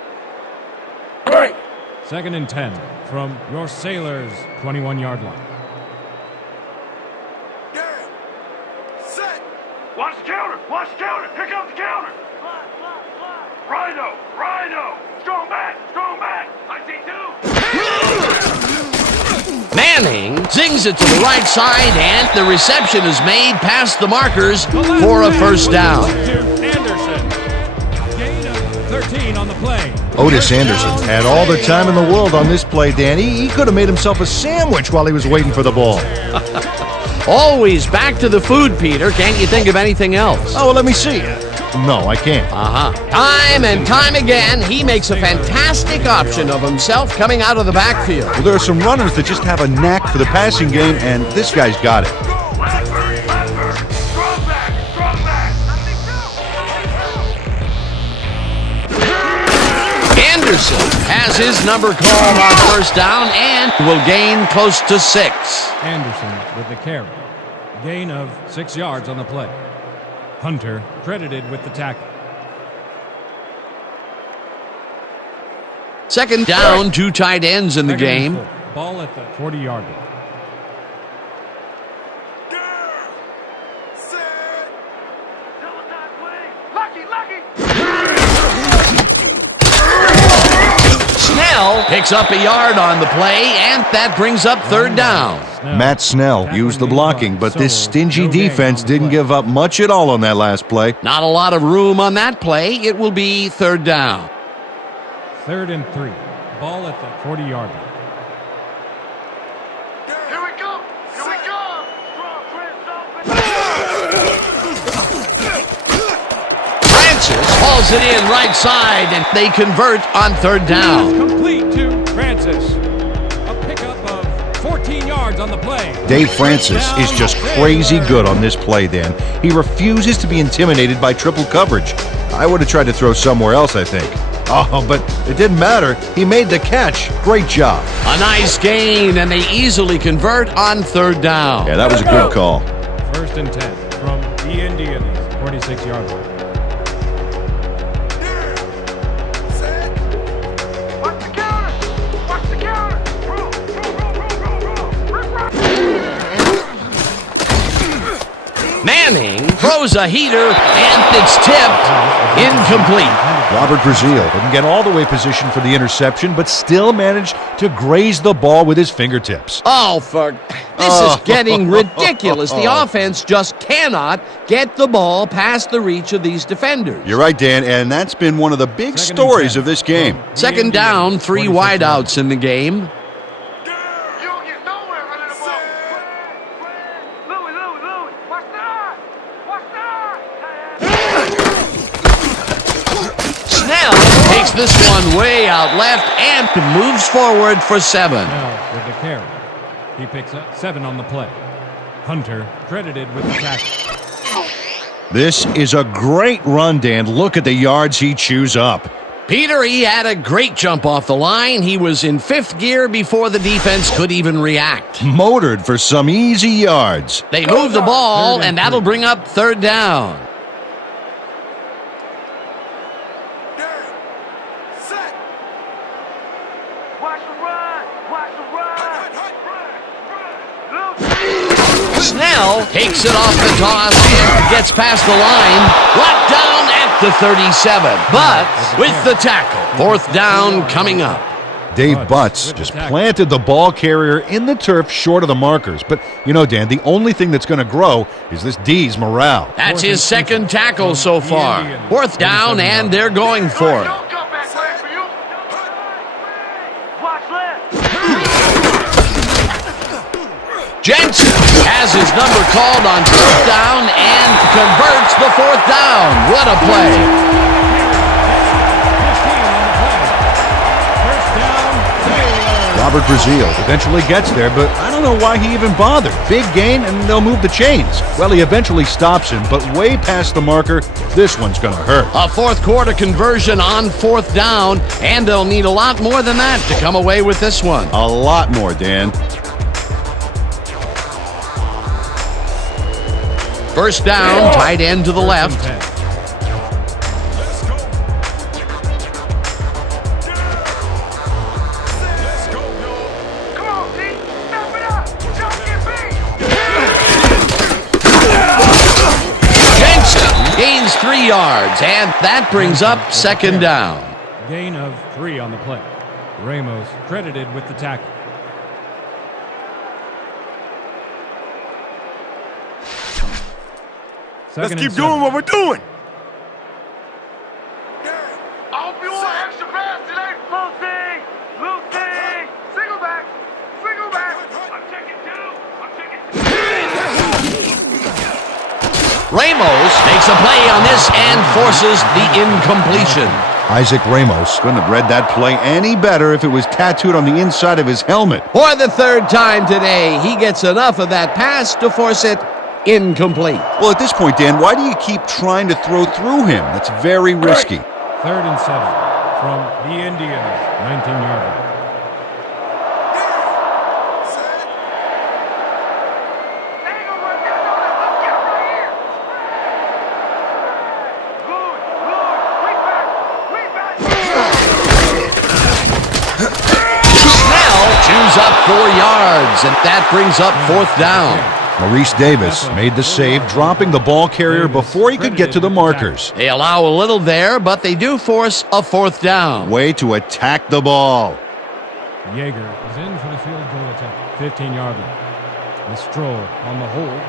2nd and 10 from your Sailors' 21-yard line. Set. Watch the counter. Watch the counter. Here comes the counter. Rhino. Rhino. Strong back. Strong back. I see two. Manning zings it to the right side, and the reception is made past the markers for a first down. Anderson. Gain of 13 on the play. Otis Anderson had all the time in the world on this play, Danny. He could have made himself a sandwich while he was waiting for the ball. Always back to the food, Peter. Can't you think of anything else? Oh, well, let me see. No, I can't. Time and time again, he makes a fantastic option of himself coming out of the backfield. Well, there are some runners that just have a knack for the passing game, and this guy's got it. Blackbird. Blackbird. Strong back. Strong back. Anderson has his number called on first down and will gain close to 6. Anderson with the carry. Gain of 6 yards on the play. Hunter credited with the tackle. Second down, 2 tight ends in the 2nd and game. 4. Ball at the 40-yard line. Set. Double dot play. Lucky. Lucky. Snell picks up a yard on the play, and that brings up third down. Matt Snell used the blocking, but this stingy defense didn't give up much at all on that last play. Not a lot of room on that play. It will be third down. 3rd and 3. Ball at the 40-yard line. Here we go. Here we go. Strong Francis hauls it in right side, and they convert on third down. Complete to Francis. A pickup of 14 yards on the play. Dave Francis is just crazy good on this play, Dan. He refuses to be intimidated by triple coverage. I would have tried to throw somewhere else, I think. Oh, but it didn't matter. He made the catch. Great job. A nice gain, and they easily convert on third down. Yeah, that was a good call. 1st and 10 from the Indians' 46-yard line. Watch the counter. Watch the counter. Roll. Manning throws a heater, and it's tipped. Incomplete. Robert Brazil didn't get all the way positioned for the interception, but still managed to graze the ball with his fingertips. Oh, this is getting ridiculous. The offense just cannot get the ball past the reach of these defenders. You're right, Dan, and that's been one of the big stories of this game. Second down, 3 wideouts in the game. You don't get nowhere running the ball. Louis, watch that! Watch that! Snell takes this one way out left and moves forward for 7. Now with the carry. He picks up 7 on the play. Hunter credited with the tackle. This is a great run, Dan. Look at the yards he chews up. Peter, he had a great jump off the line. He was in 5th gear before the defense could even react. Motored for some easy yards. They move the ball, and that'll bring up 3rd down. Set! Watch the run! Watch the run! Snell takes it off the toss and gets past the line. Locked down at the 37. But with the tackle, 4th down coming up. Dave Butts just planted the ball carrier in the turf short of the markers. But, you know, Dan, the only thing that's going to grow is this D's morale. That's his 2nd tackle so far. 4th down, and they're going for it. Don't come back play for you! Watch left! Jensen has his number called on 4th down and converts the 4th down. What a play. Robert Brazil eventually gets there, but I don't know why he even bothered. Big gain, and they'll move the chains. Well, he eventually stops him, but way past the marker, this one's going to hurt. A 4th quarter conversion on 4th down, and they'll need a lot more than that to come away with this one. A lot more, Dan. 1st down, tight end to the left. Come on, D! Step it up! Don't get beat! Jensen gains 3 yards, and that brings up 2nd down. Gain of 3 on the play. Ramos credited with the tackle. Let's keep doing what we're doing. I hope you want extra pass today! Lucy! Single back! I'm taking 2! Ramos makes a play on this and forces the incompletion. Isaac Ramos couldn't have read that play any better if it was tattooed on the inside of his helmet. For the 3rd time today, he gets enough of that pass to force it incomplete. Well, at this point, Dan, why do you keep trying to throw through him? That's very risky. 3rd and 7 from the Indians, 19-yarder. Snell chews up 4 yards, and that brings up 4th down. Maurice Davis made the save, dropping the ball carrier before he could get to the markers. They allow a little there, but they do force a 4th down. Way to attack the ball. Yeager is in for the field goal attempt. 15-yarder. The Stroll on the hold.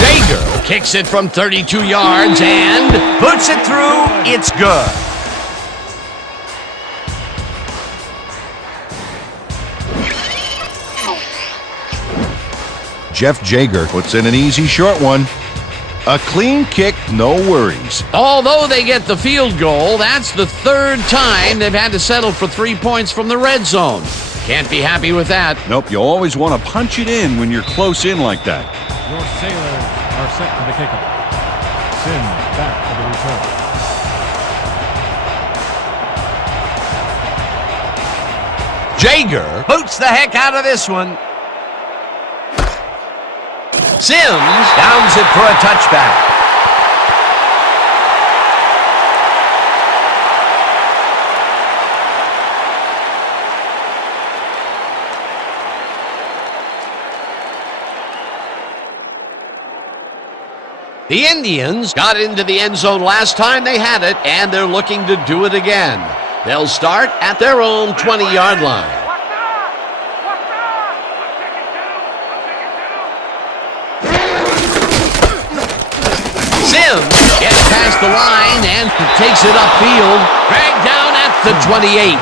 Jaeger kicks it from 32 yards and puts it through. It's good. Jeff Jaeger puts in an easy short one. A clean kick, no worries. Although they get the field goal, that's the 3rd time they've had to settle for 3 points from the red zone. Can't be happy with that. Nope, you always want to punch it in when you're close in like that. Your Sailors are set for the kickoff. Sims back for the return. Jaeger boots the heck out of this one. Sims downs it for a touchback. The Indians got into the end zone last time they had it, and they're looking to do it again. They'll start at their own 20-yard line. Sims gets past the line and takes it upfield, dragged down at the 28.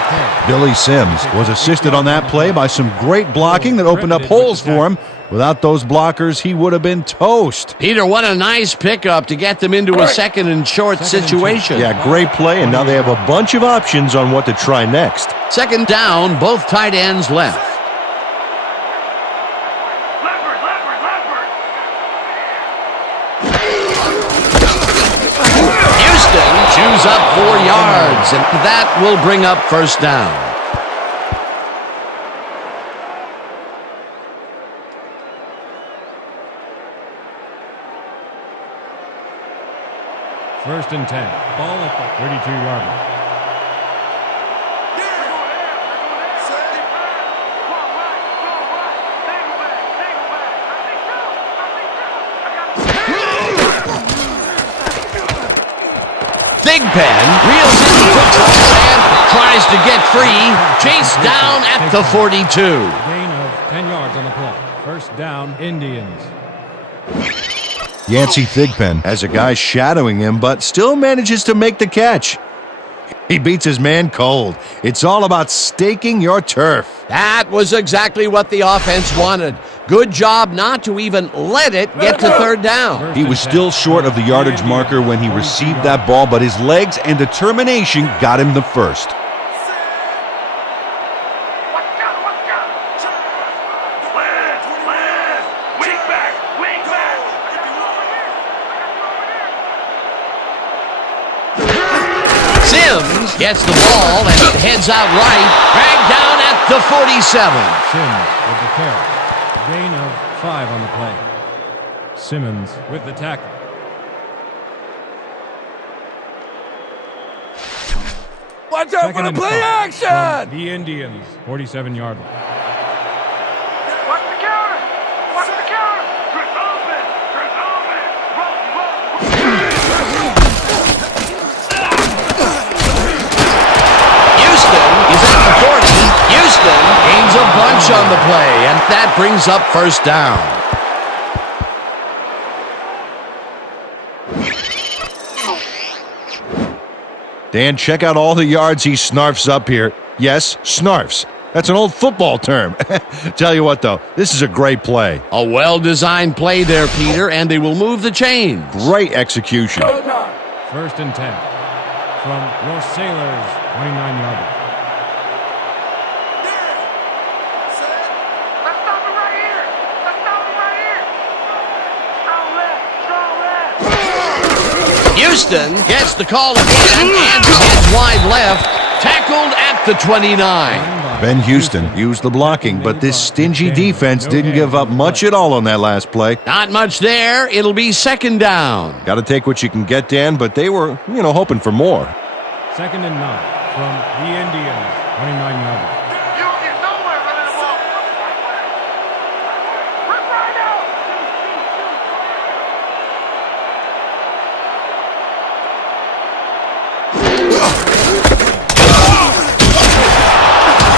Billy Sims was assisted on that play by some great blocking that opened up holes for him. Without those blockers, he would have been toast. Peter, what a nice pickup to get them into a second and short situation. Yeah, great play, and now they have a bunch of options on what to try next. Second down, both tight ends left. Houston chews up 4 yards, and that will bring up first down. First and 10. Ball at the 32-yard line. Thigpen reels in the football and tries to get free. Chased down at the 42. Gain of 10 yards on the play. First down, Indians. Yancey Thigpen has a guy shadowing him, but still manages to make the catch. He beats his man cold. It's all about staking your turf. That was exactly what the offense wanted. Good job not to even let it get to third down. He was still short of the yardage marker when he received that ball, but his legs and determination got him the first. Sims gets the ball and heads out right, dragged down at the 47. Sims with the carry. Gain of 5 on the play. Simmons with the tackle. Watch out for the play action! The Indians, 47-yard line. Watch the counter! Watch the counter! Trick open! Trick open! Houston is at the 40. Houston gains a bunch on the play, and that brings up first down. Dan, check out all the yards he snarfs up here. Yes, snarfs. That's an old football term. Tell you what, though, this is a great play. A well-designed play there, Peter, and they will move the chains. Great execution. First and 10 from Los Sailors, 29-yard line. Let's stop it right here! Let's stop it right here! Strong left! Strong left! Houston gets the call again and heads wide left, tackled at the 29. Ben Houston used the blocking, but this stingy defense didn't give up much at all on that last play. Not much there. It'll be second down. Got to take what you can get, Dan, but they were, hoping for more. Second and 9 from the Indians, 29-yard line. You don't get nowhere running the ball! Rip right out!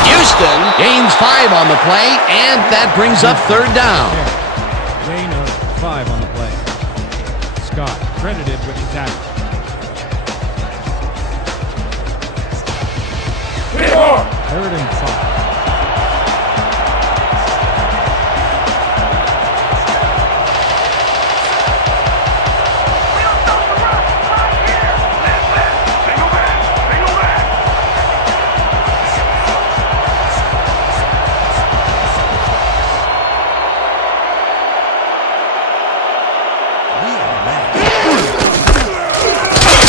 Houston gains 5 on the play, and that brings up third down. Gain of 5 on the play. Scott credited with the tackle. Third and 5. We don't stop the run! Right here! Left, left! Single back! Single back!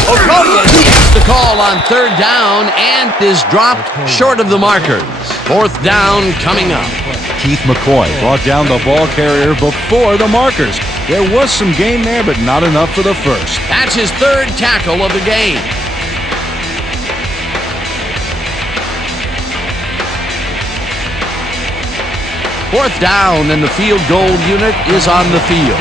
Okoye gets the call on third down and is dropped short of the markers. Fourth down coming up. Keith McCoy brought down the ball carrier before the markers. There was some gain there, but not enough for the first. That's his third tackle of the game. Fourth down, and the field goal unit is on the field.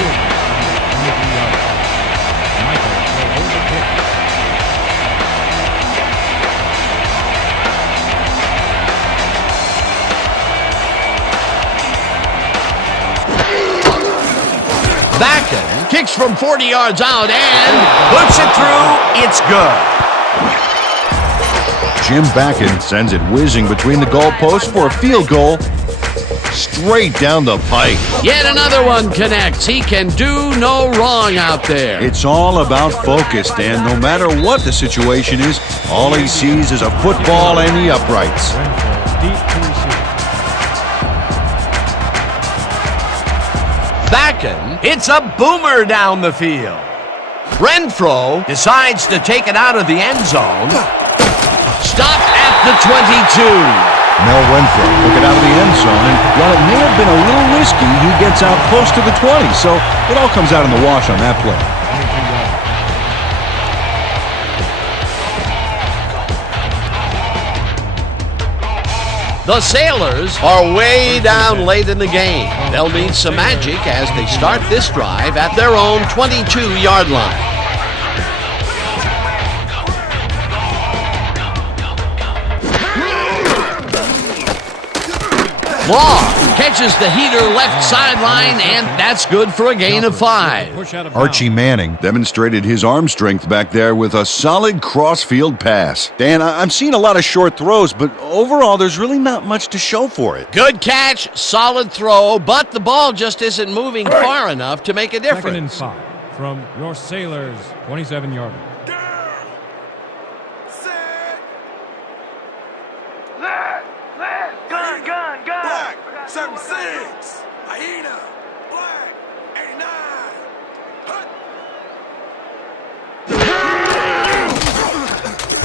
Kicks from 40 yards out and Puts it through. It's good. Jim Backen sends it whizzing between the goalposts for a field goal. Straight down the pike. yet another one connects. He can do no wrong out there. It's all about focus, Dan. No matter what the situation is, all he sees is a football and the uprights. Renfro deep to receive. Backen hits a boomer down the field. Renfro decides to take it out of the end zone. Stop at the 22. Mel Renfro took it out of the end zone, and while it may have been a little risky, he gets out close to the 20, so it all comes out in the wash on that play. 22 yards. The Sailors are way down late in the game. They'll need some magic as they start this drive at their own 22-yard line. Law catches the heater left sideline, and that's good for a gain of 5. Push out of Archie bounds. Manning demonstrated his arm strength back there with a solid cross-field pass. Dan, I'm seeing a lot of short throws, but overall, there's really not much to show for it. Good catch, solid throw, but the ball just isn't moving far enough to make a Second and difference. 5 from your Sailors 27-yarder. Set. Left. Gun. Black, 7-6. Hyena. Black, 89. Hut.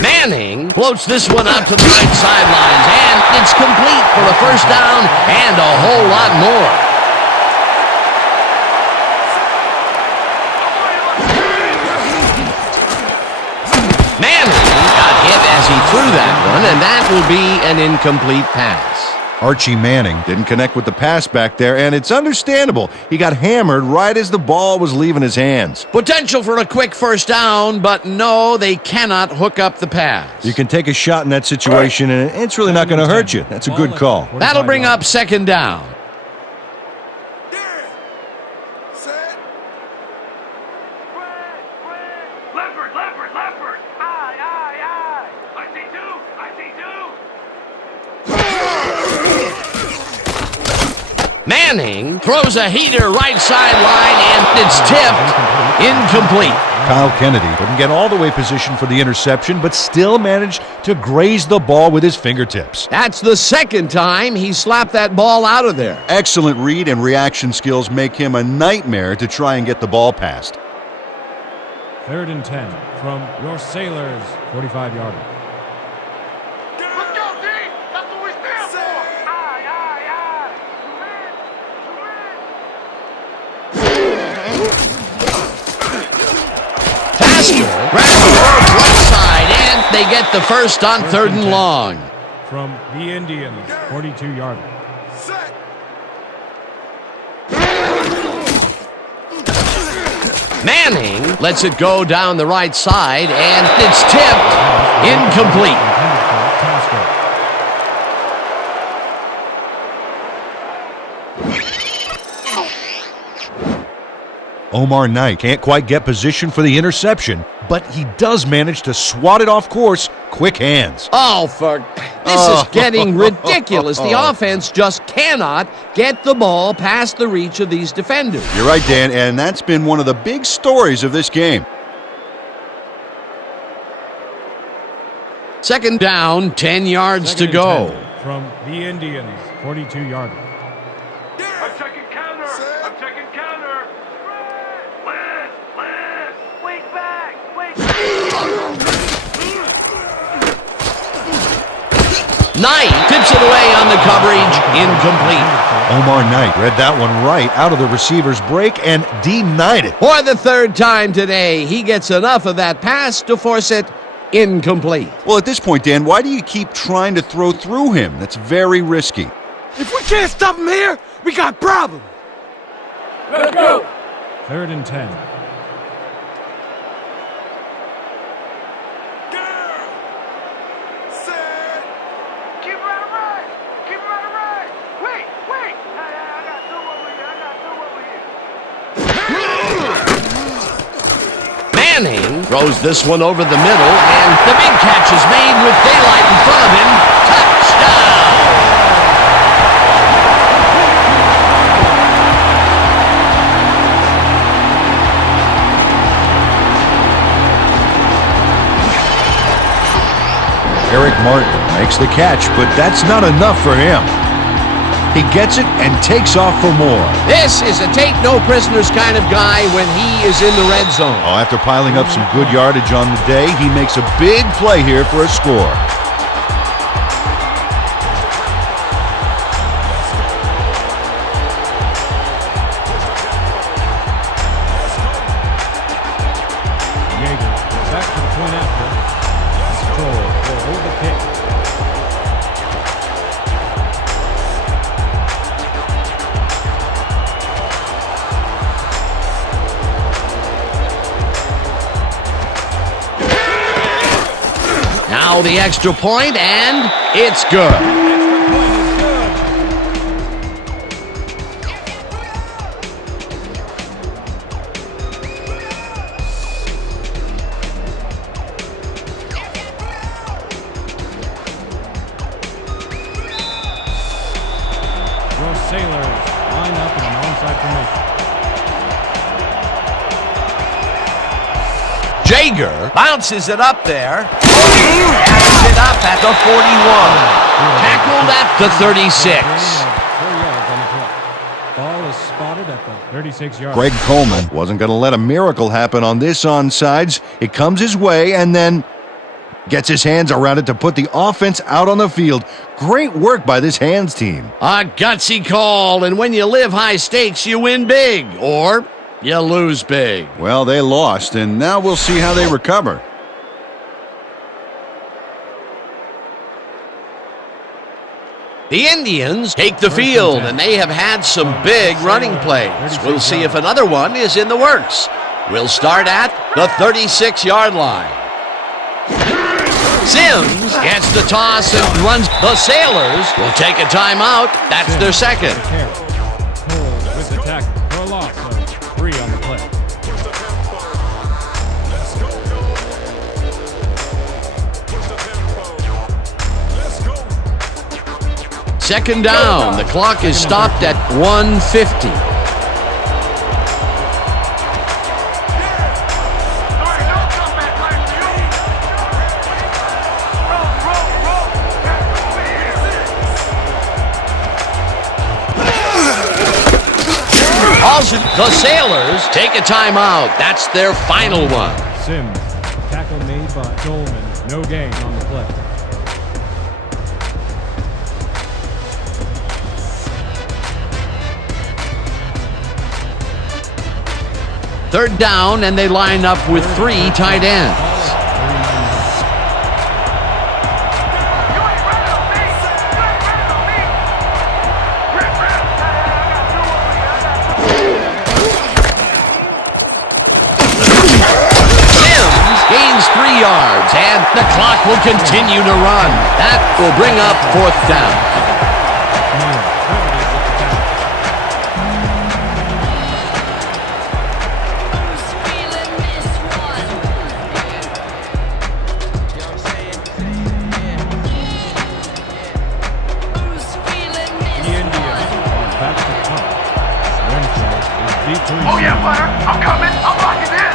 Manning floats this one out to the right sidelines, and it's complete for a first down and a whole lot more. Manning got hit as he threw that one, and that will be an incomplete pass. Archie Manning didn't connect with the pass back there, and it's understandable. He got hammered right as the ball was leaving his hands. Potential for a quick first down, but no, they cannot hook up the pass. You can take a shot in that situation, and it's really not going to hurt you. That's a good call. That'll bring up second down. Set. Leopard. Aye. I see two. Manning throws a heater right sideline, and it's tipped incomplete. Kyle Kennedy couldn't get all the way positioned for the interception, but still managed to graze the ball with his fingertips. That's the second time he slapped that ball out of there. Excellent read and reaction skills make him a nightmare to try and get the ball past. 3rd and 10 from your Sailors 45-yarder. Let's go, D. That's what we stand for. Aye. Tasker grabs the right side, and they get the first on 3rd and long. From the Indians 42-yarder. Set. Manning lets it go down the right side, and it's tipped incomplete. Intended for Tasker. Omar Knight can't quite get position for the interception, but he does manage to swat it off course. Quick hands. This is getting ridiculous. The offense just cannot get the ball past the reach of these defenders. You're right, Dan, and that's been one of the big stories of this game. Second down, 10 yards Second to and go. 10 from the Indians 42-yarder. I'm checking counter. Left. Wait back. Knight tips it away on the coverage, incomplete. Omar Knight read that one right out of the receiver's break and denied it. For the third time today, he gets enough of that pass to force it incomplete. Well, at this point, Dan, why do you keep trying to throw through him? That's very risky. If we can't stop him here, we got a problem. 3rd and 10. Set. Keep him out of right. Wait. I got two over here. Manning throws this one over the middle, and the big catch is made with daylight in front of him. Touchdown! Eric Martin makes the catch, but that's not enough for him. He gets it and takes off for more. This is a take no prisoners kind of guy when he is in the red zone. Oh, after piling up some good yardage on the day, he makes a big play here for a score. Back to the point after. Control will hold the kick. Now the extra point, and it's good. Sailors line up in an onside formation. Jaeger bounces it up there. Catches it up at the 41. Tackled at the 36. 4 yards on the play. Ball is spotted at the 36-yard. Greg Coleman wasn't going to let a miracle happen on this onside. It comes his way and then gets his hands around it to put the offense out on the field. Great work by this hands team. A gutsy call, and when you live high stakes, you win big, or you lose big. Well, they lost, and now we'll see how they recover. The Indians take the field, and they have had some big running plays. We'll see if another one is in the works. We'll start at the 36-yard line. Sims gets the toss and runs. The Sailors will take a timeout. That's their second. Cole with the tackle for a loss of 3 on the play. Second down. The clock is stopped at 1:50. The Sailors take a timeout. That's their final one. Sims, tackle made by Dolman. No gain on the play. Third down, and they line up with 3 tight ends. Yards, and the clock will continue to run. That will bring up 4th down. The Indians are back to punt. Renfro is deep to receive. Oh yeah, Butter, I'm coming. I'm locking in.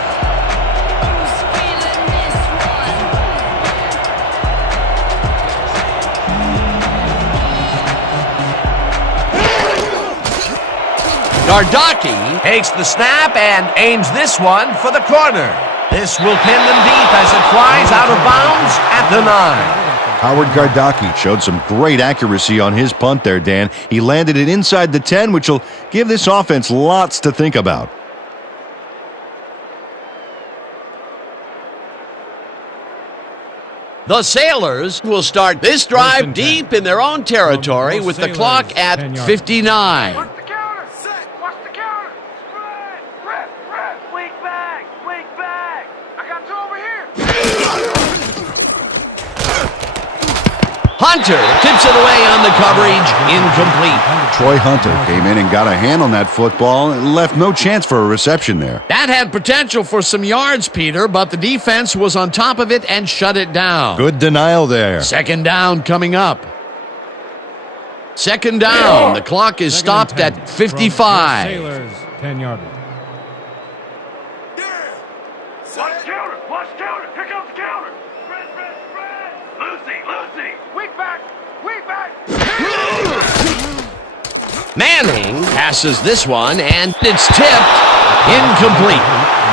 Gardocki takes the snap and aims this one for the corner. This will pin them deep as it flies out of bounds at the 9. Howard Gardocki showed some great accuracy on his punt there, Dan. He landed it inside the 10, which will give this offense lots to think about. The Sailors will start this drive deep in their own territory with the clock at 59. What's the counter? What's the counter? Spread. Rep. Weak back. I got 2 over here. Hunter tips it away on the coverage, incomplete. Troy Hunter came in and got a hand on that football and left no chance for a reception there. That had potential for some yards, Peter, but the defense was on top of it and shut it down. Good denial there. Second down coming up. Second down. The clock is stopped at 55. Sailors, 10-yarder. Watch counter! Watch counter! Here comes the counter! Spread! Lucy! Weak back! Manning passes this one, and it's tipped. Incomplete.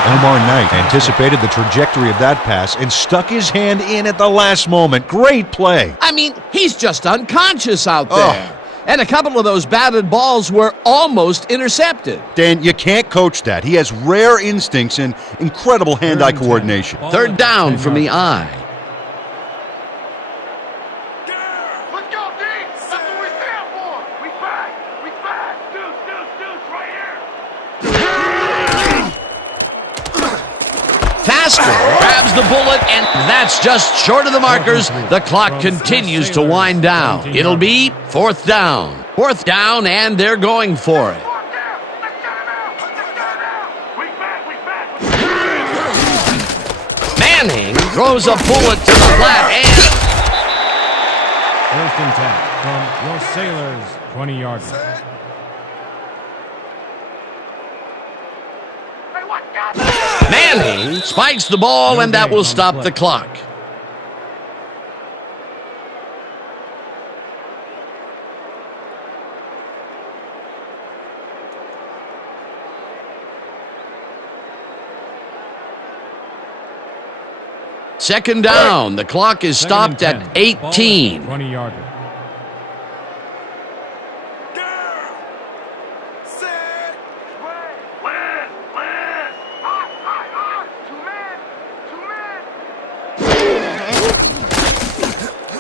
Omar Knight anticipated the trajectory of that pass and stuck his hand in at the last moment. Great play. I mean, he's just unconscious out there. And a couple of those batted balls were almost intercepted. Dan, you can't coach that. He has rare instincts and incredible hand-eye coordination. Third down from the eye. Let's go, D! That's what we stand for! We back! Deuce, right here! Tasker grabs the bullet, and that's just short of the markers. The clock continues to wind down. It'll be fourth down. Fourth down, and they're going for it. Let's get him out! We back! Manning throws a bullet to the flat, and First and 10 from your Sailors, 20-yarder. Hey, what God? Manning spikes the ball, and that will stop the clock. Second down. The clock is stopped at 18. 20-yarder.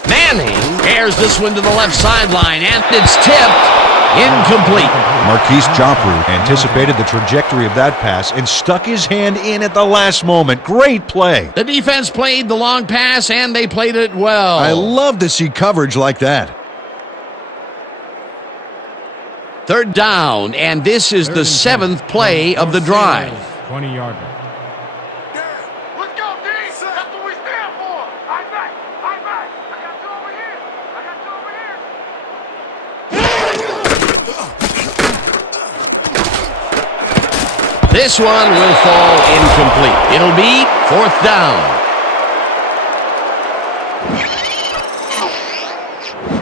Manning airs this one to the left sideline, and it's tipped. Incomplete. Marquise Joffrey anticipated the trajectory of that pass and stuck his hand in at the last moment. Great play. The defense played the long pass, and they played it well. I love to see coverage like that. Third down, and this is the seventh play of the drive. 20-yarder. Let's go, D! That's what we stand for! I back! I got two over here! This one will fall incomplete. It'll be fourth down.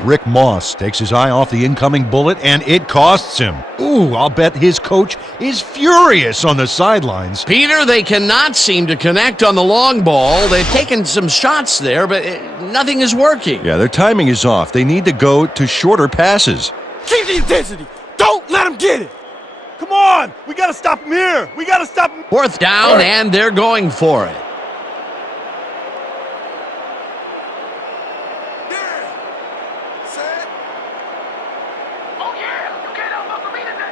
Rick Moss takes his eye off the incoming bullet, and it costs him. Ooh, I'll bet his coach is furious on the sidelines. Peter, they cannot seem to connect on the long ball. They've taken some shots there, but nothing is working. Yeah, their timing is off. They need to go to shorter passes. Keep the intensity. Don't let him get it. Come on. We got to stop him here. We got to stop him. Fourth down, and they're going for it. Oh, yeah! You can't help but me today!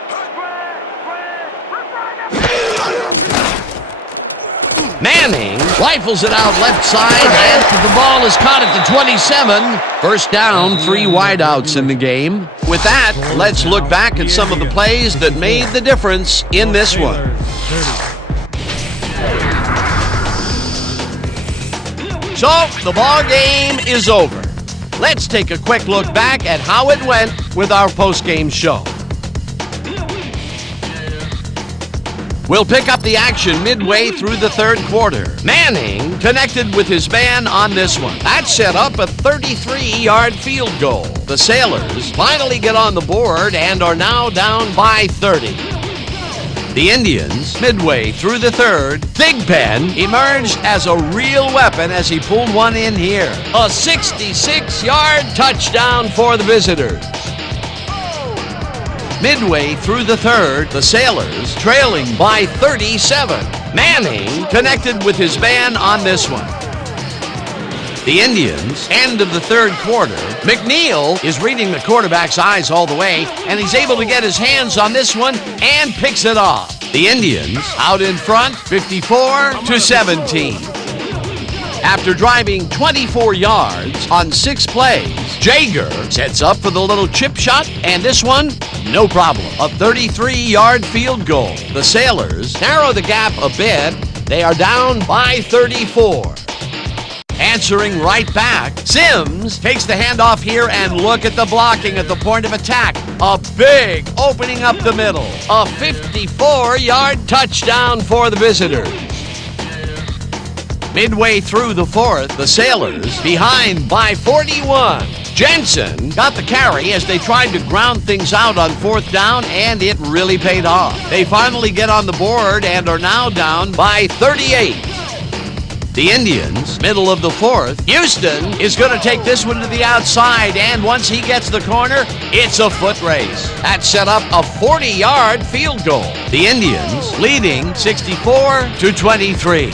Manning rifles it out left side, and the ball is caught at the 27. First down, 3 wideouts in the game. With that, let's look back at some of the plays that made the difference in this one. So, the ball game is over. Let's take a quick look back at how it went with our post-game show. We'll pick up the action midway through the third quarter. Manning connected with his man on this one. That set up a 33-yard field goal. The Sailors finally get on the board and are now down by 30. The Indians, midway through the third, Big Ben emerged as a real weapon as he pulled one in here. A 66-yard touchdown for the visitors. Midway through the third, the Sailors trailing by 37. Manning connected with his man on this one. The Indians, end of the third quarter. McNeil is reading the quarterback's eyes all the way, and he's able to get his hands on this one and picks it off. The Indians out in front, 54-17. After driving 24 yards on 6 plays, Jaeger sets up for the little chip shot, and this one, no problem. A 33-yard field goal. The Sailors narrow the gap a bit. They are down by 34. Answering right back, Sims takes the handoff here, and look at the blocking at the point of attack. A big opening up the middle. A 54-yard touchdown for the visitors. Midway through the fourth, the Sailors behind by 41. Jensen got the carry as they tried to ground things out on 4th down, and it really paid off. They finally get on the board and are now down by 38. The Indians, middle of the fourth. Houston is going to take this one to the outside, and once he gets the corner, it's a foot race. That set up a 40-yard field goal. The Indians leading 64-23.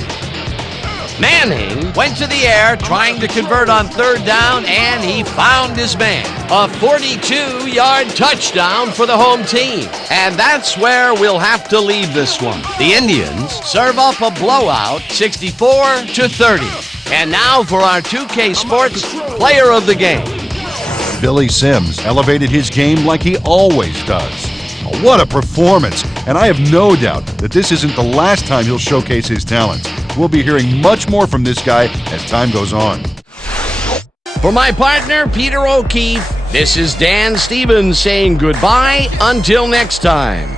Manning went to the air trying to convert on 3rd down, and he found his man. A 42-yard touchdown for the home team. And that's where we'll have to leave this one. The Indians serve up a blowout, 64-30. And now for our 2K Sports Player of the Game. Billy Sims elevated his game like he always does. What a performance! And I have no doubt that this isn't the last time he'll showcase his talents. We'll be hearing much more from this guy as time goes on. For my partner, Peter O'Keefe, this is Dan Stevens saying goodbye until next time.